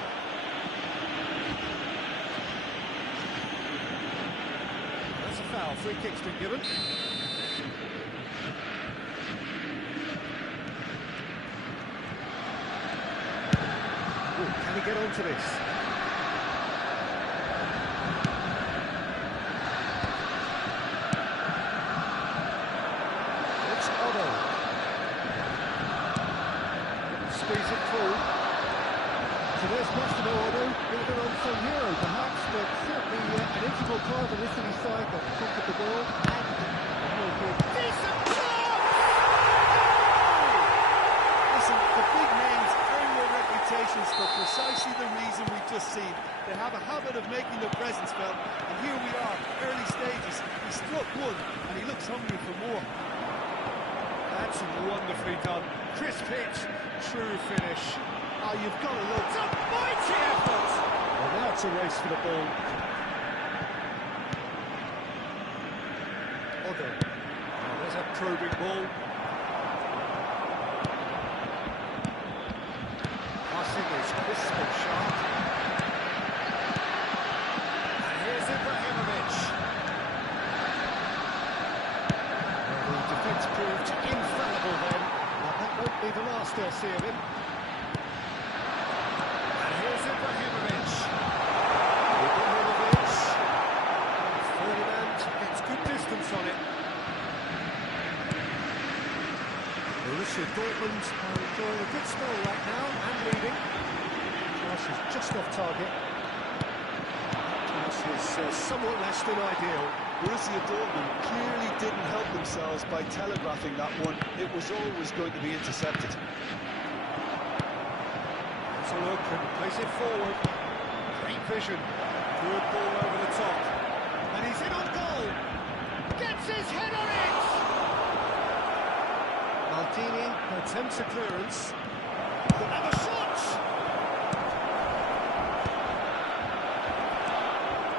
That's a foul. Free kick's been given. Ooh, can he get onto this? Squeeze it through. So there's Mastino Otto, rather unsung hero perhaps, but certainly an integral part of the Italy side that conquered the world and decent shot! Listen, the big names earn their reputations for precisely the reason we've just seen. They have a habit of making their presence felt, and here we are, early stages. He struck one, and he looks hungry for more. That's wonderfully done. Crisp hit, true finish. Oh, you've got to look. It's a mighty effort! Well, now it's a race for the ball. Otto. Oh, there's a probing ball. Passing is crisp and sharp. And here's Ibrahimovic. Well, the defence proved infallible then. That won't be the last they'll see of him. And here's Ibrahimovic. Ibrahimovic. Ferdinand gets good distance on it. Borussia Dortmund are enjoying a good spell right now and leading. Pass is just off target. Pass is somewhat less than ideal. Borussia Dortmund clearly didn't help themselves by telegraphing that one. It was always going to be intercepted. Let's a look and place it forward. Great vision. Good ball over the top. And he's in on goal. Gets his head on it! Maldini attempts a clearance. And a shot!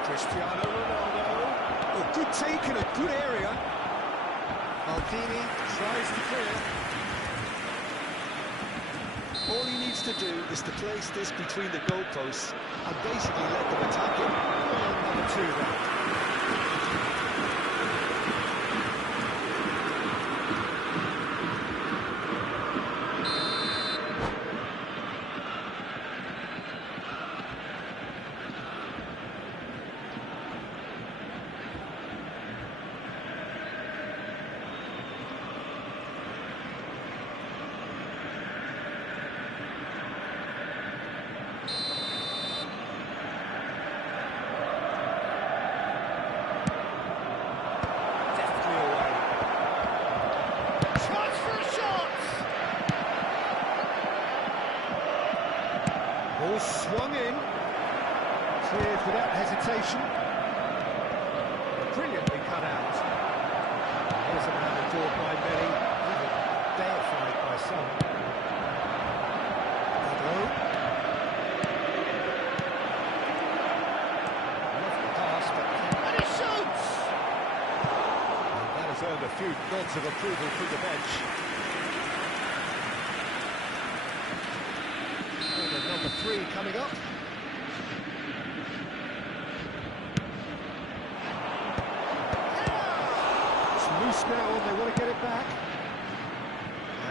Cristiano Ronaldo. Oh, good take in a good area. Maldini tries to clear. All he needs to do is to place this between the goalposts and basically let them attack it. Number two then. Ball swung in, cleared without hesitation. Brilliantly cut out. Here's a man adored by many, even deified by some. Hello. Lovely pass, but and he shoots! And that has earned a few nods of approval from the bench. Number three coming up. It's loose now and they want to get it back.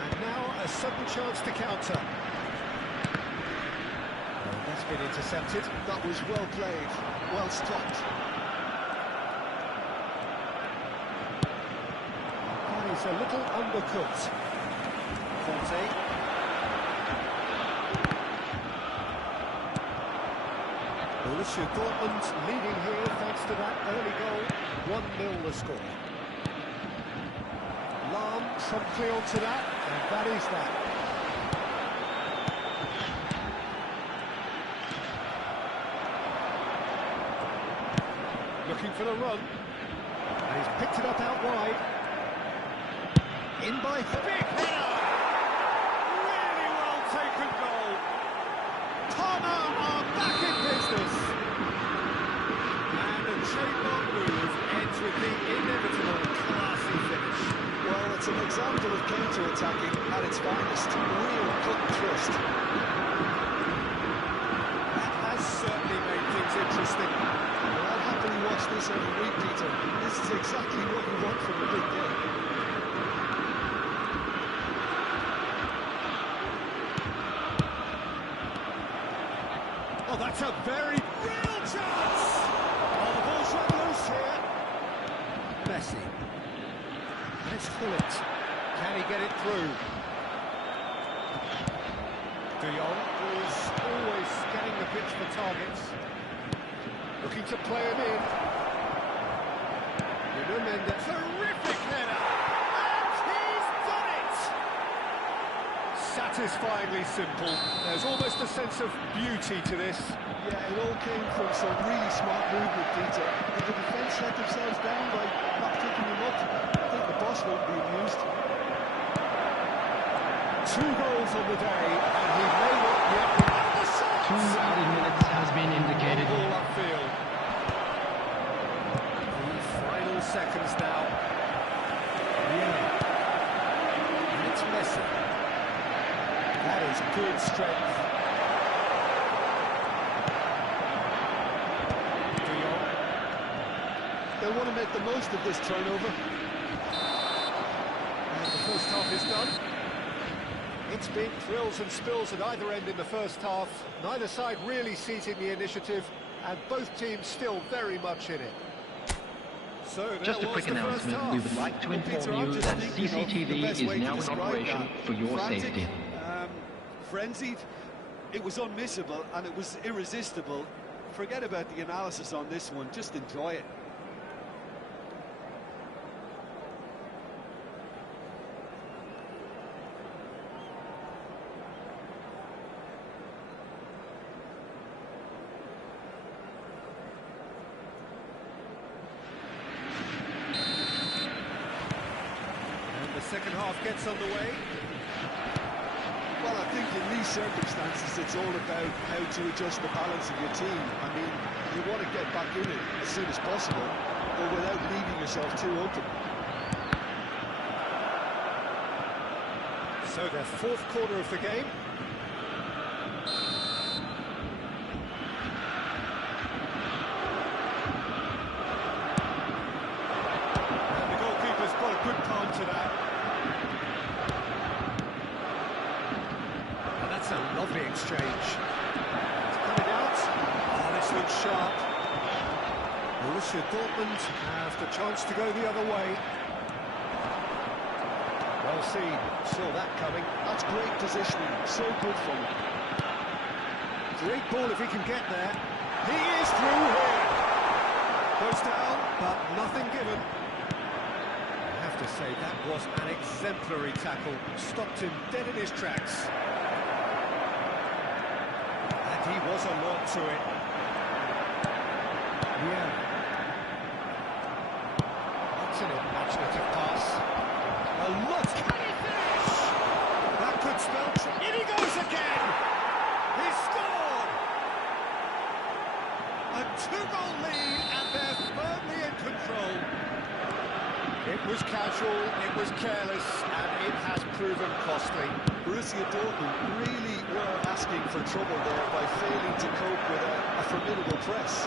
And now a sudden chance to counter. Oh, that's been intercepted. That was well played, well stopped. And he's a little undercooked. Fonte. Borussia Dortmund leading here thanks to that early goal. 1-0 the score. promptly onto that, and that is that. Looking for the run, and he's picked it up out wide. In by big header! Really well taken goal. Parma are back in business. And a trademark move ends with the inevitable classy finish. Well, it's an example of counter-attacking at its finest. Real cut and thrust. That has certainly made things interesting. Well, I'd happily watch this every week, Peter. This is exactly what you want from a big game. Oh, that's a very real chance! Oh, the ball's run loose here. Messi. And it's Hullet. Can he get it through? De Jong, who's always scanning the pitch for targets. Looking to play him in. Nuno Mendes. Terrific header! And he's done it! Satisfyingly simple. There's almost a sense of beauty to this. Yeah, it all came from some really smart movement, Peter. Did the defence let themselves down by not picking him up? I think the boss won't be amused. 2 goals on the day, and he may not yet be out of the sight. 2 added minutes has been indicated. Ball upfield. The final seconds now. Yeah. And it's Messi. That is good strength. De Jong. They'll want to make the most of this turnover. And the first half is done. It's been thrills and spills at either end in the first half. Neither side really seizing the initiative, and both teams still very much in it. So Just a quick announcement, we would like to inform you that CCTV is now in operation for your safety. Frenzied, it was unmissable and it was irresistible. Forget about the analysis on this one, just enjoy it. The second half gets underway. Well, I think in these circumstances it's all about how to adjust the balance of your team. I mean, you want to get back in it as soon as possible, but without leaving yourself too open. So their 4th quarter of the game. And the goalkeeper's got a good palm to that. And that's a lovely exchange. It's coming out. Oh, this looks sharp. Borussia Dortmund have the chance to go the other way. Well seen, saw that coming. That's great positioning, so good from him. Great ball if he can get there. He is through here. Goes down, but nothing given. I have to say, that was an exemplary tackle. Stopped him dead in his tracks. And he was alert to it. Yeah. That's an imaginative pass. A lot. Can he finish? That could spell. In he goes again. He's scored. A 2-goal lead, and they're firmly in control. It was casual, it was careless, and it has proven costly. Borussia Dortmund really were asking for trouble there by failing to cope with a formidable press.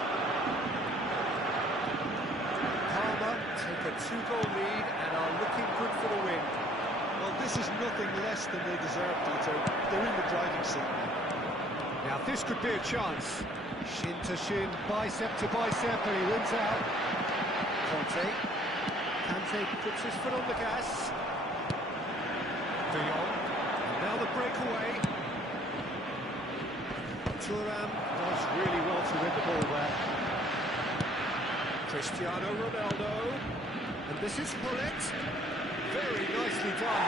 Parma take a 2-goal lead and are looking good for the win. Well, this is nothing less than they deserve, Peter. They're in the driving seat now. Now this could be a chance. Shin to shin, bicep to bicep, and he wins out. Conte. Kante puts his foot on the gas. De Jong. And now the breakaway. Thuram does really well to win the ball there. Cristiano Ronaldo. And this is Hullet. Very nicely done.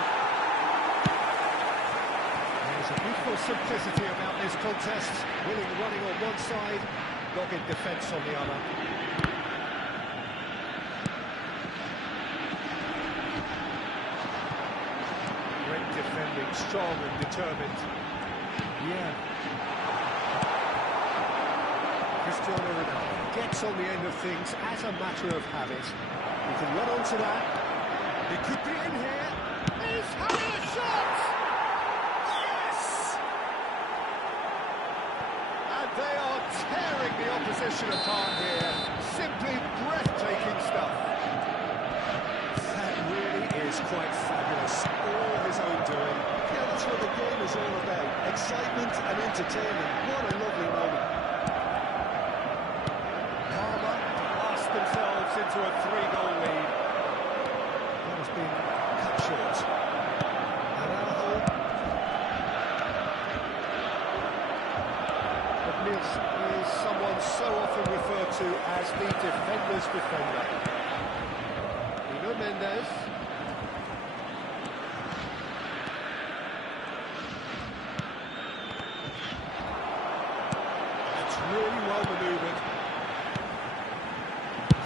There's a beautiful simplicity about this contest. Willing running on one side, dogged defence on the other. Great defending, strong and determined. Yeah. Cristiano Ronaldo gets on the end of things as a matter of habit. He can run onto that. It could be in here. He's having a shot! Yes! And they are tearing the opposition apart here. Simply breathtaking stuff. That really is quite fabulous. All his own doing. Yeah, that's what the game is all about. Excitement and entertainment. What a lovely moment. Parma blast themselves into a 3-goal lead. That has been cut short. Araujo. But Niels is someone so often referred to as the defender's defender. Nuno Mendes. That's really well manoeuvred.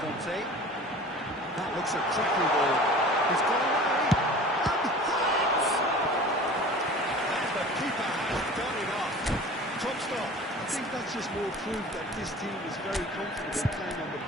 Conte. That looks a cracking ball. He's got away. And hits! And the keeper has done enough. Top stop. I think that's just more proof that this team is very comfortable playing on the...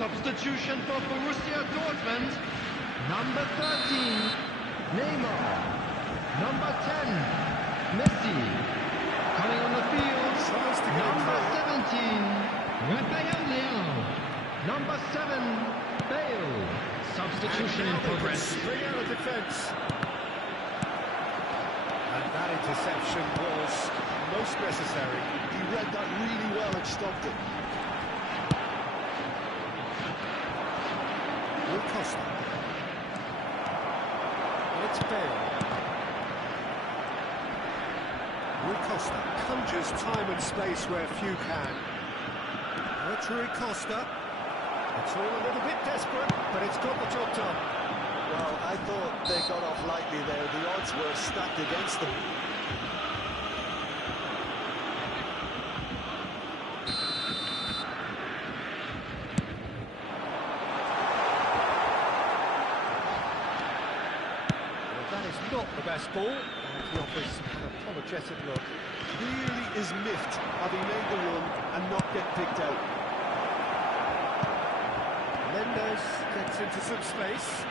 Substitution for Borussia Dortmund. Number 13, Neymar. Number 10, Messi. Coming on the field, number 17, Raphael. Number 7, Bale. Substitution in progress. Spring out of defence. And that interception was most necessary. He read that really well and stopped it. Costa. It's Bale. Rui Costa conjures time and space where few can. Rui Costa. It's all a little bit desperate, but it's got the job done. Well, I thought they got off lightly there. The odds were stacked against them. Not the best ball, and he offers an apologetic look. Really is miffed having made the run and not get picked out. Mendes gets into some space.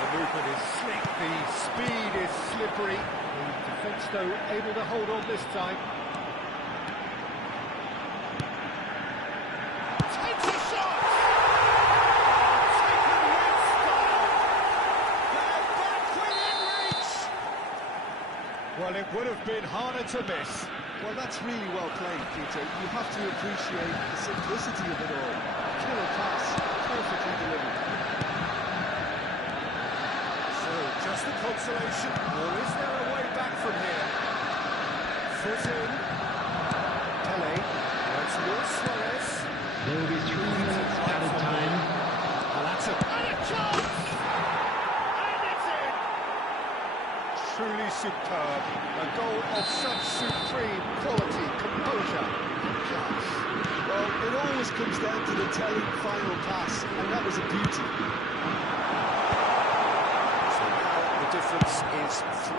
The movement is slick, the speed is slippery. The defence, though, able to hold on this time. Takes a shot! Well, it would have been harder to miss. Well, that's really well played, Peter. You have to appreciate the simplicity of it all. Killer pass, perfectly delivered. So, just a consolation, or is there a way back from here? Foot in. Pele. It's Luis Suarez. There will be 3 minutes added time. And that's a chance! Truly superb. A goal of such supreme quality, composure, and class. Well, it always comes down to the telling final pass, and that was a beauty. So now the difference is 3.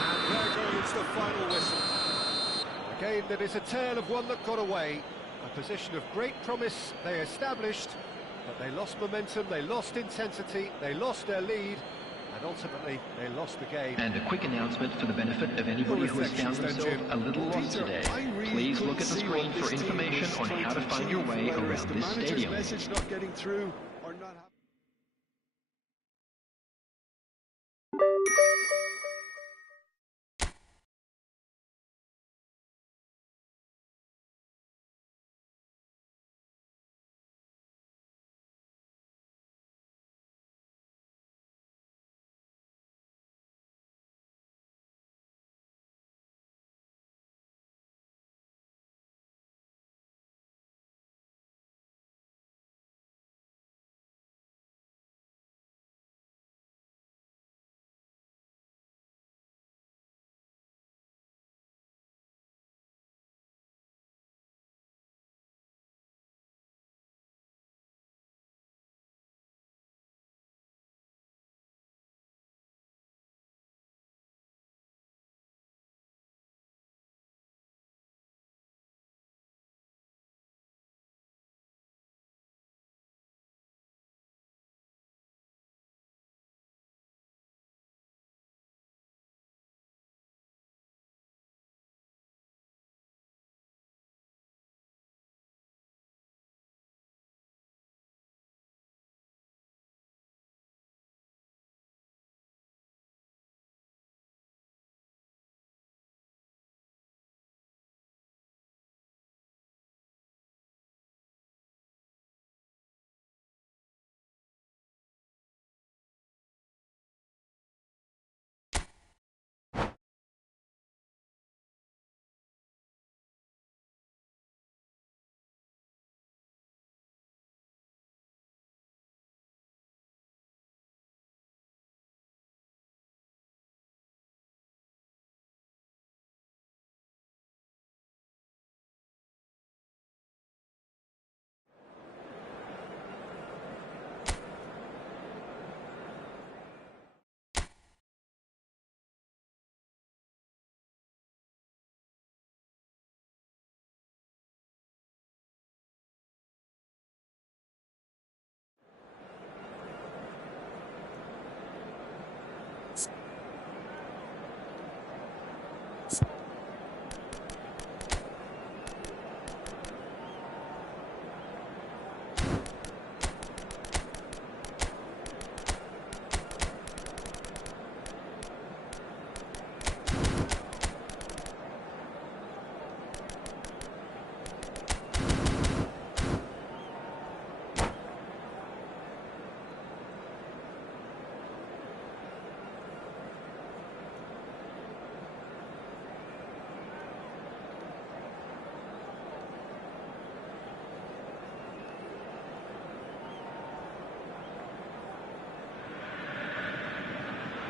And there goes the final whistle. A game that is a tale of one that got away. A position of great promise they established, but they lost momentum, they lost intensity, they lost their lead, And ultimately, they lost the game. And a quick announcement for the benefit of anybody who has found themselves a little lost today. Please look at the screen for information on how to find your way around this stadium. Message not getting through or not.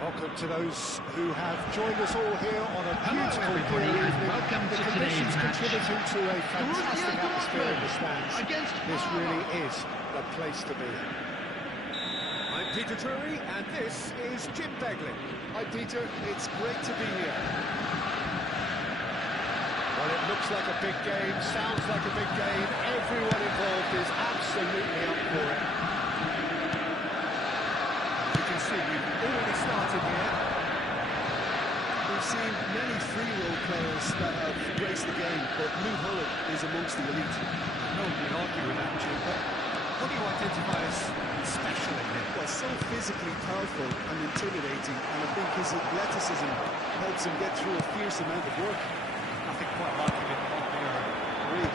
Welcome to those who have joined us all here on a beautiful everybody, clear and evening. welcome The to conditions today's match. contributing to a fantastic atmosphere in the stands. This really is the place to be. I'm Peter Drury, and this is Jim Begley. Hi Peter, it's great to be here. Well, it looks like a big game, sounds like a big game. Everyone involved is absolutely up for it. You can see we've already started here. We've seen many free role players that have graced the game, but Lou Hullet is amongst the elite. No one would argue with that, Jim, but what do you identify as special in him? Well, so physically powerful and intimidating, and I think his athleticism helps him get through a fierce amount of work. Nothing quite like him in the modern era. Agreed.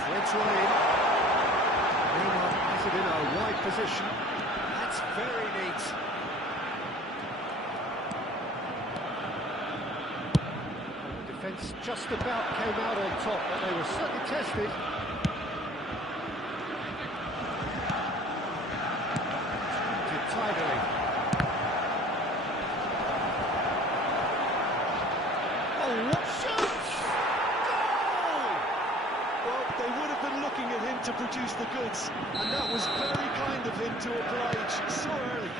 Threads one in. Neymar has it in a wide position. That's very neat. The defence just about came out on top, but they were certainly tested. Did tidily. Oh, what shot! Goal! Well, they would have been looking at him to produce the goods, and that was very kind of him to oblige so early.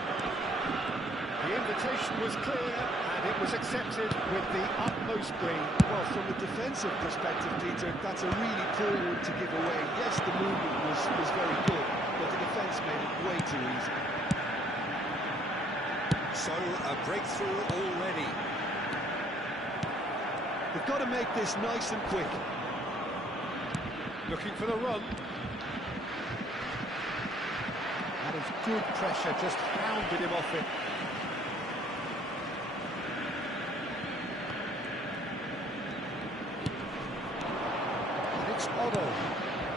The invitation was clear, and it was accepted with the utmost glee. Well, from a defensive perspective, Peter, that's a really poor one to give away. Yes, the movement was very good, but the defence made it way too easy. So, a breakthrough already. They've got to make this nice and quick. Looking for the run. That is good pressure, just hounded him off it. And it's Otto.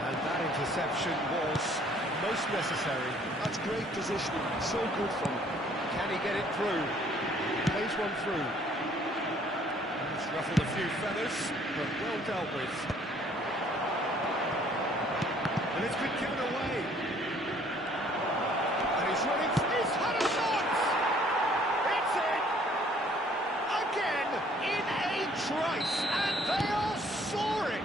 And that interception was most necessary. That's great positioning, so good from him. Can he get it through? Plays one through. It's ruffled a few feathers, but well dealt with. And it's been given away. And he's running. He's had a shot! It's in! Again, in a trice, and they are soaring!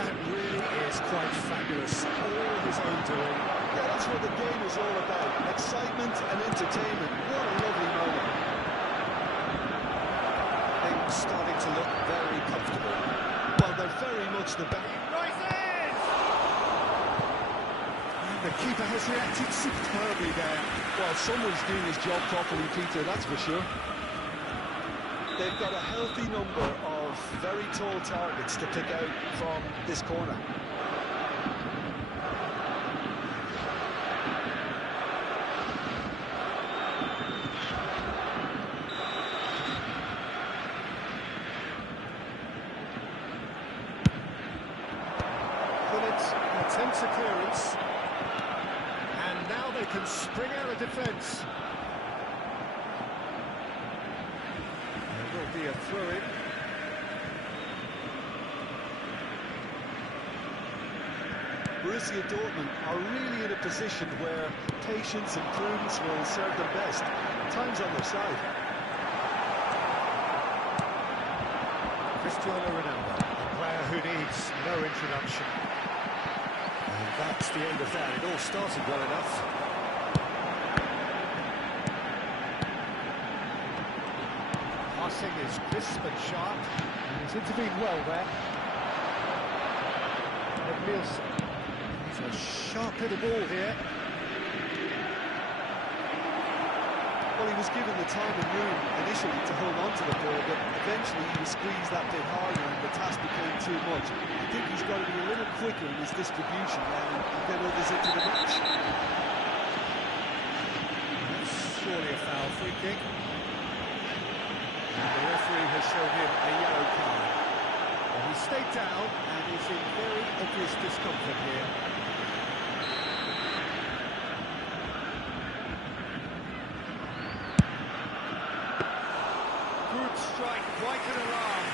That really is quite fabulous. All his own doing. Yeah, that's what the game is all about. Excitement and entertainment. What a lovely moment. Things starting to look very comfortable. Well, they're very much the best. Rises! The keeper has reacted superbly there. Well, someone's doing his job properly, Peter, that's for sure. They've got a healthy number of very tall targets to pick out from this corner. Attempts a clearance, and now they can spring out of defence. There will be a throw-in. Borussia Dortmund are really in a position where patience and prudence will serve them best. Time's on their side. Cristiano Ronaldo, a player who needs no introduction. And that's the end of that. It all started well enough. Passing is crisp and sharp. And he's intervened well there. And Nielsen. He's a sharp little ball here. Well, he was given the time and room initially to hold on to the ball, but eventually he was squeezed that bit harder and the task became too much. I think he's got to be a little quicker in his distribution now and get others into the match. That's surely a foul, free kick. And the referee has shown him a yellow card. And he stayed down and is in very obvious discomfort here. Good strike, quite an alarm.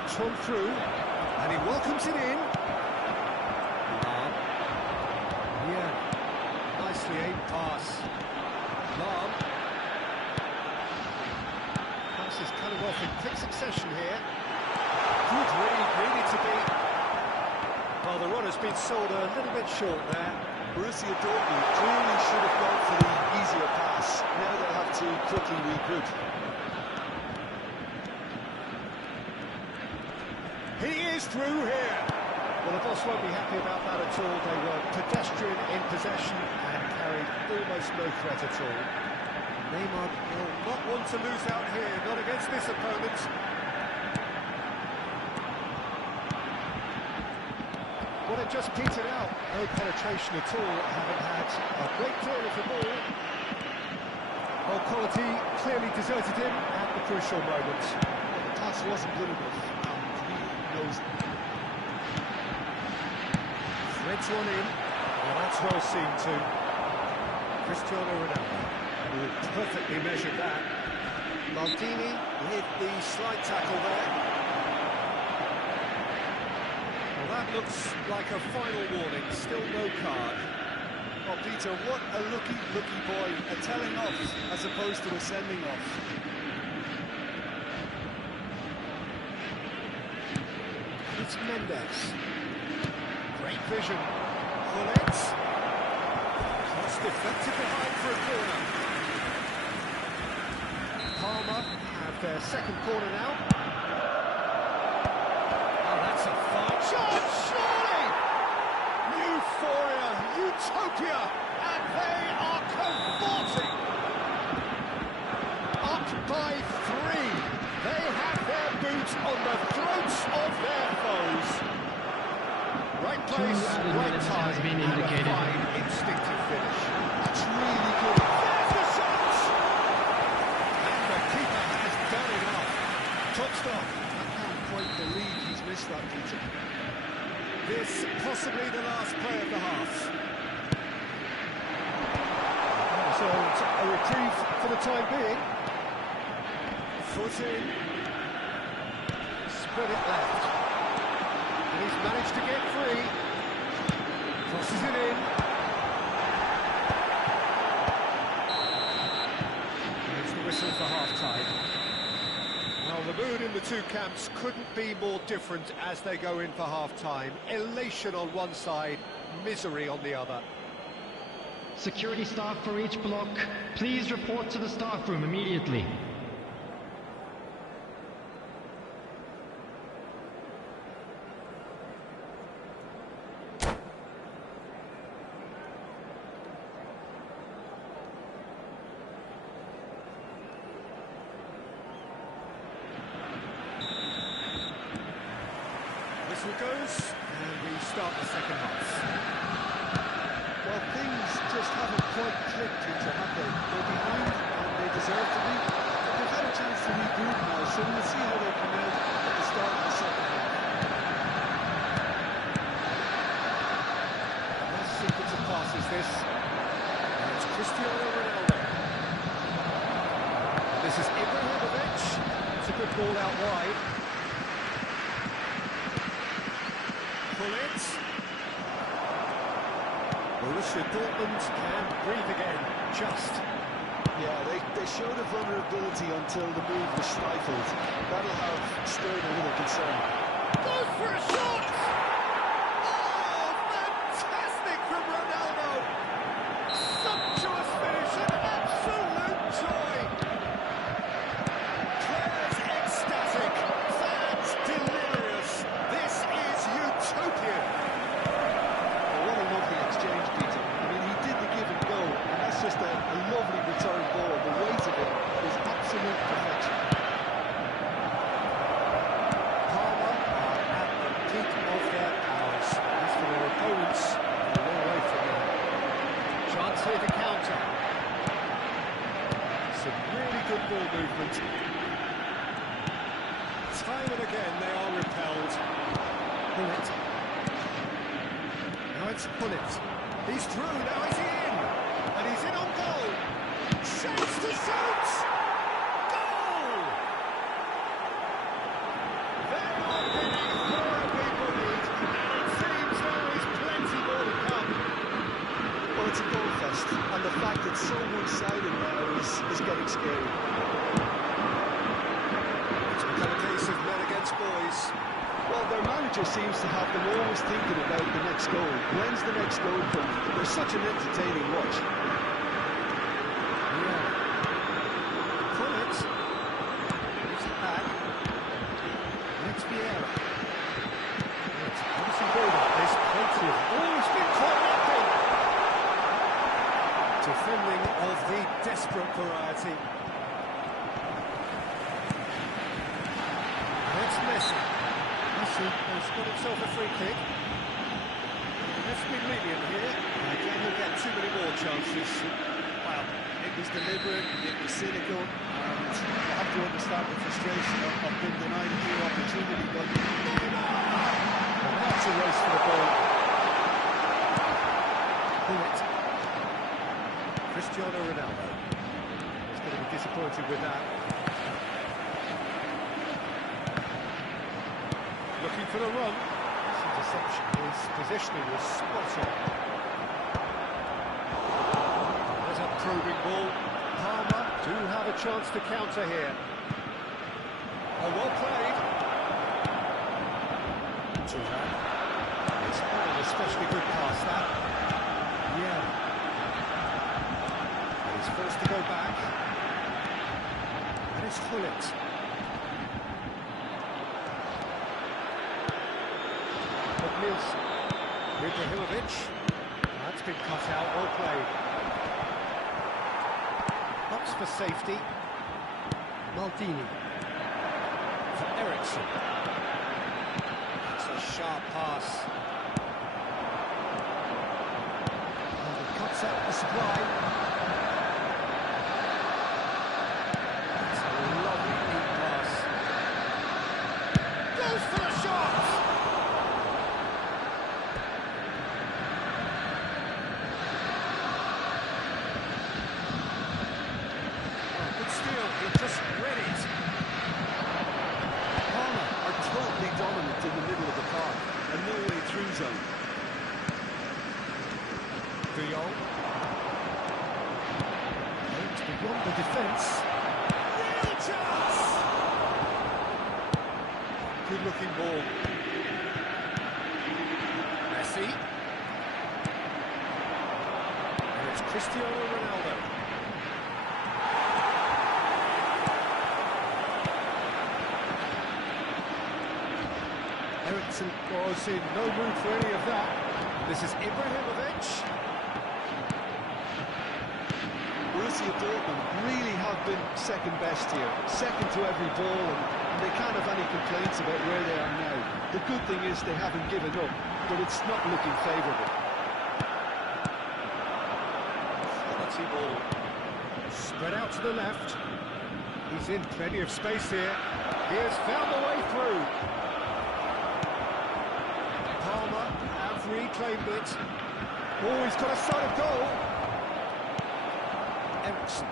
It's one through, and he welcomes it in. Yeah, nicely aimed pass. Lahm. Pass is cutting off in quick succession here. Good read, needed to be. Well, the run has been sold a little bit short there. Borussia Dortmund clearly should have gone for the easier pass. Now they'll have to quickly regroup. He is through here. Well, the boss won't be happy about that at all. They were pedestrian in possession and carried almost no threat at all. Neymar will not want to lose out here, not against this opponent. Well, it just petered out. No penetration at all, having had a great deal of the ball. Well, quality clearly deserted him at the crucial moment. Well, the pass wasn't good enough, and he knows it. Threads one in. Well, that's well seen too. Cristiano Ronaldo, who perfectly measured that. Maldini with the slide tackle there. Well, that looks like a final warning, still no card. Oh, Peter, what a lucky boy. A telling off as opposed to a sending off. It's Mendes. Great vision. Bullets. Cross deflected behind for a corner. Palmer have their second corner now. Oh, that's a fine shot! here, and they are cavorting. Up by 3. They have their boots on the throats of their foes. Right place, right time, has been and indicated. a fine instinctive finish. That's really good. There's the shot! And the keeper has done enough. Top stop. I can't quite believe he's missed that, Peter. This possibly the last play of the half. So a reprieve for the time being. Foot in. Spread it left. And he's managed to get free. Crosses it in. There's the whistle for half-time. Well, the mood in the two camps couldn't be more different as they go in for half-time. Elation on one side, misery on the other. Security staff for each block, please report to the staff room immediately. Whistle goes, and we start the second half. Well, things just haven't quite clicked, Peter, have they? They're behind, and they deserve to be. But they've had a chance to regroup now, so we'll see how they come out at the start of the second half. Nice sequence of passes, this. And it's Cristiano Ronaldo. This is Ibrahimovic. It's a good ball out wide. Pull it. Borussia Dortmund can breathe again, just. Yeah, they showed a vulnerability until the move was stifled. That'll have stirred a little concern. Goes for a shot! Oh, fantastic from Ronaldo! Sumptuous finish, an absolute joy! Players ecstatic, fans delirious. This is utopian. Well, what a lovely exchange, Peter. I mean, he did the give and go, and that's just a lovely return ball. The weight of it is absolute perfection. Parma are at the peak of their powers. As for their opponents, a long way from them. Chance here to counter. Some really good ball movement. Time and again they are repelled. Bullet. Now it's Bullet. He's through, now is he in? And he's in on goal. Shapes to shoot! Goal! They are getting horribly bullied, and it seems there is plenty more to come. Well, it's a goal fest, and the fact it's so one-sided now is getting scary. It's become a case of men against boys. Well, their manager seems to have them always thinking about the next goal. When's the next goal coming? They're such an entertaining watch. Yeah. Pull it. Gives it back. Next Vieira. It's a promising build-up. There's plenty of... Oh, it's been caught nothing! Defending of the desperate variety. And it's Messi. Messi has got himself a free kick. Let's be lenient here. Again, he'll get too many more chances. Well, it was deliberate, it was cynical, and I have to understand the frustration of being denied a new opportunity, but And that's a race for the ball. Bullet. Cristiano Ronaldo. He's going to be disappointed with that. Looking for the run. His interception, his positioning was spot on. There's a probing ball. Parma do have a chance to counter here. Oh, well played. Thuram. It's not an especially good pass, that. Yeah. And he's forced to go back. And it's Hullet. Nielsen. Ibrahimovic. That's That's been cut out, well played. Ups for safety. Maldini. For Ericsson. That's a sharp pass. And he cuts out the supply. It's a lovely deep pass. Goes for the shot! Good steal, he just read it. Parma are totally dominant in the middle of the park and no way through zone. De Jong. It's beyond the defence. Real chance! Good looking ball. Messi. And it's Cristiano Ronaldo. Ericsson was in no mood for any of that. This is Ibrahimovic. Borussia Dortmund really have been second best here, second to every ball, and they can't have any complaints about where they are now. The good thing is they haven't given up, but it's not looking favourable. Quality ball. Spread out to the left. He's in plenty of space here. He has found the way through. Palmer have reclaimed it. Oh, he's got a sight of goal. Ericsson.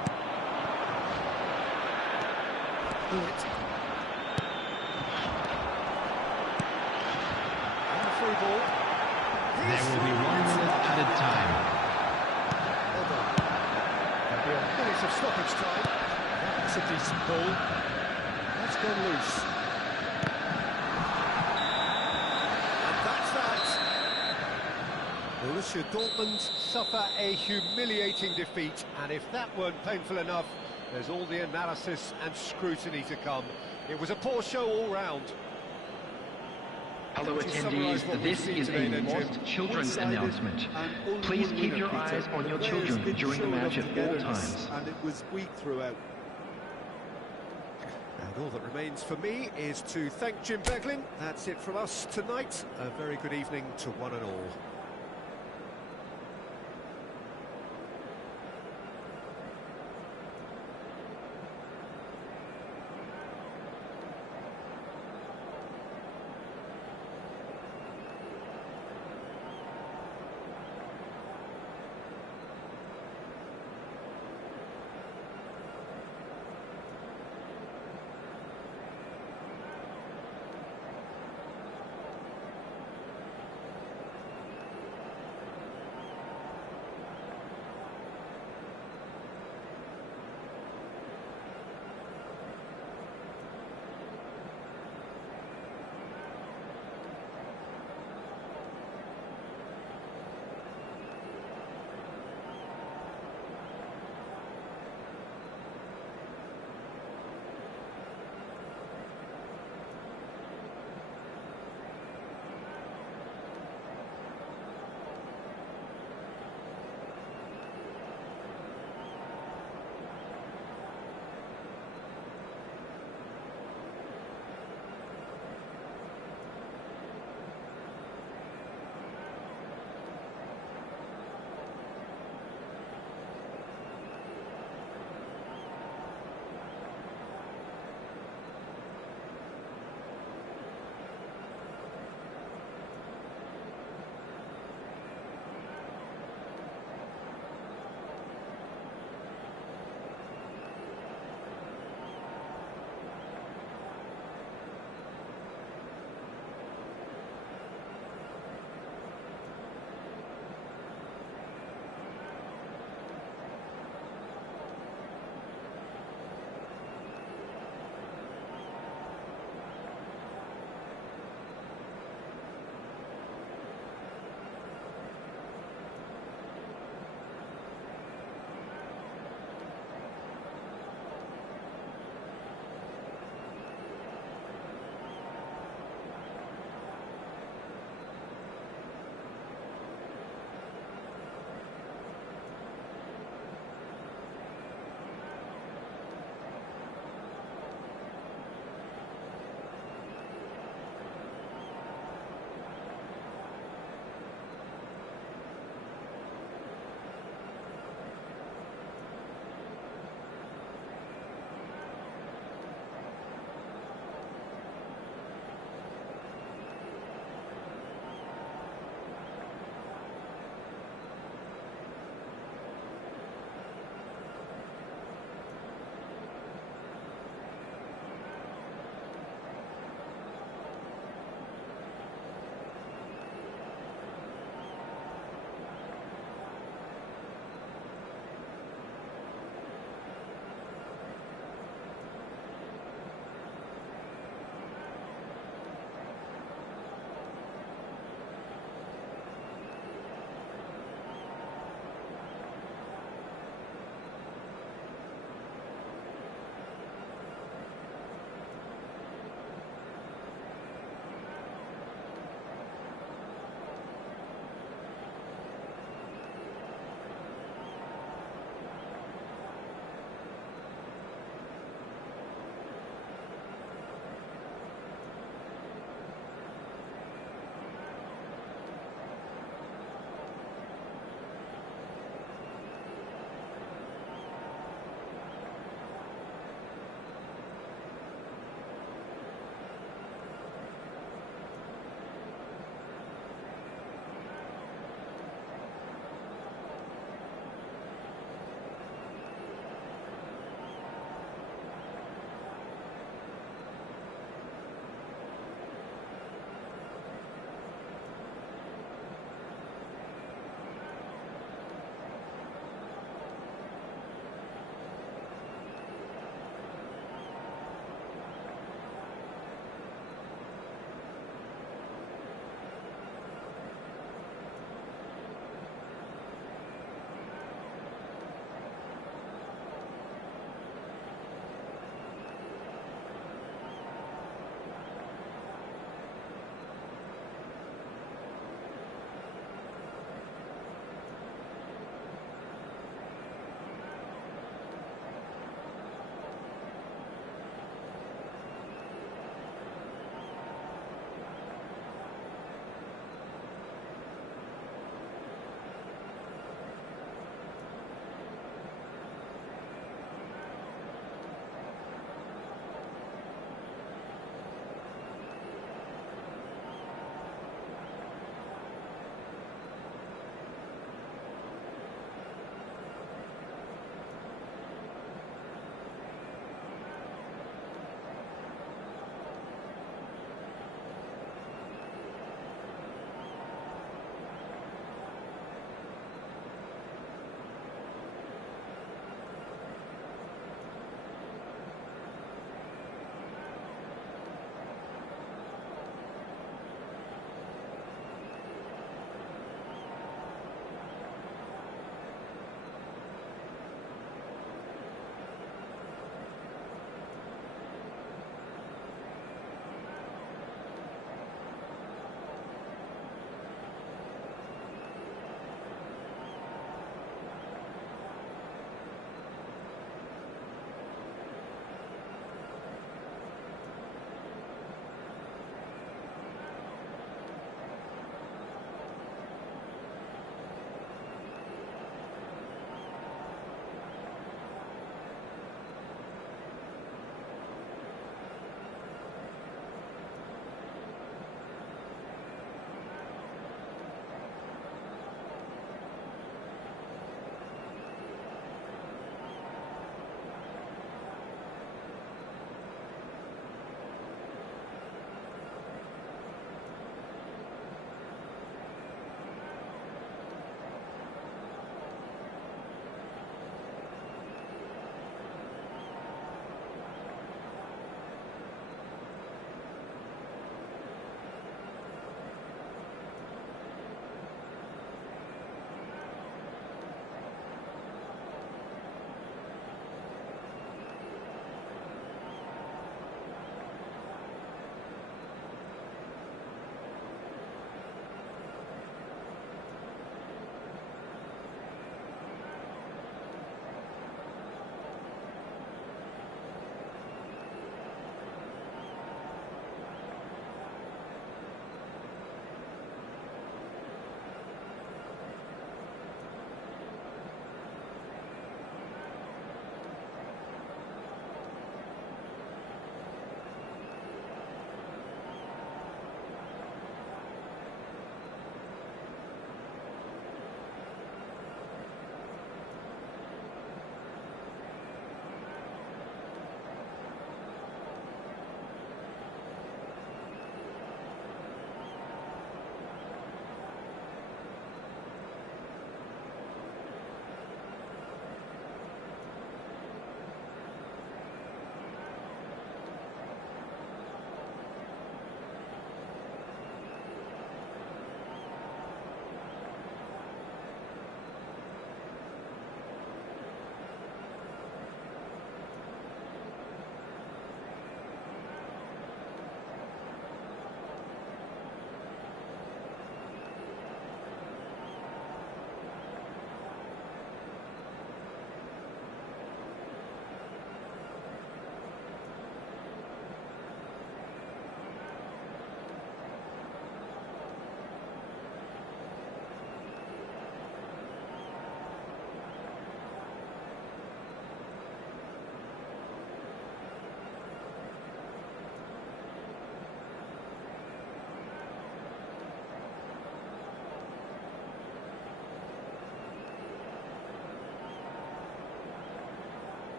Bullet. And the free ball. There will be 1 minute added time. Well done. There'll be a minute of stoppage time. That's a decent ball. That's gone loose. And that's that. Borussia Dortmund suffer a humiliating defeat, and if that weren't painful enough, there's all the analysis and scrutiny to come. It was a poor show all round. Hello Would you summarise attendees, what we've this seen is today a then, Jim? lost children's One-sided announcement. and only Please one keep winner, your Peter. eyes on your The players children didn't during the show match enough at all togetherness, times. and it was weak throughout. And all that remains for me is to thank Jim Begling. That's it from us tonight. A very good evening to one and all.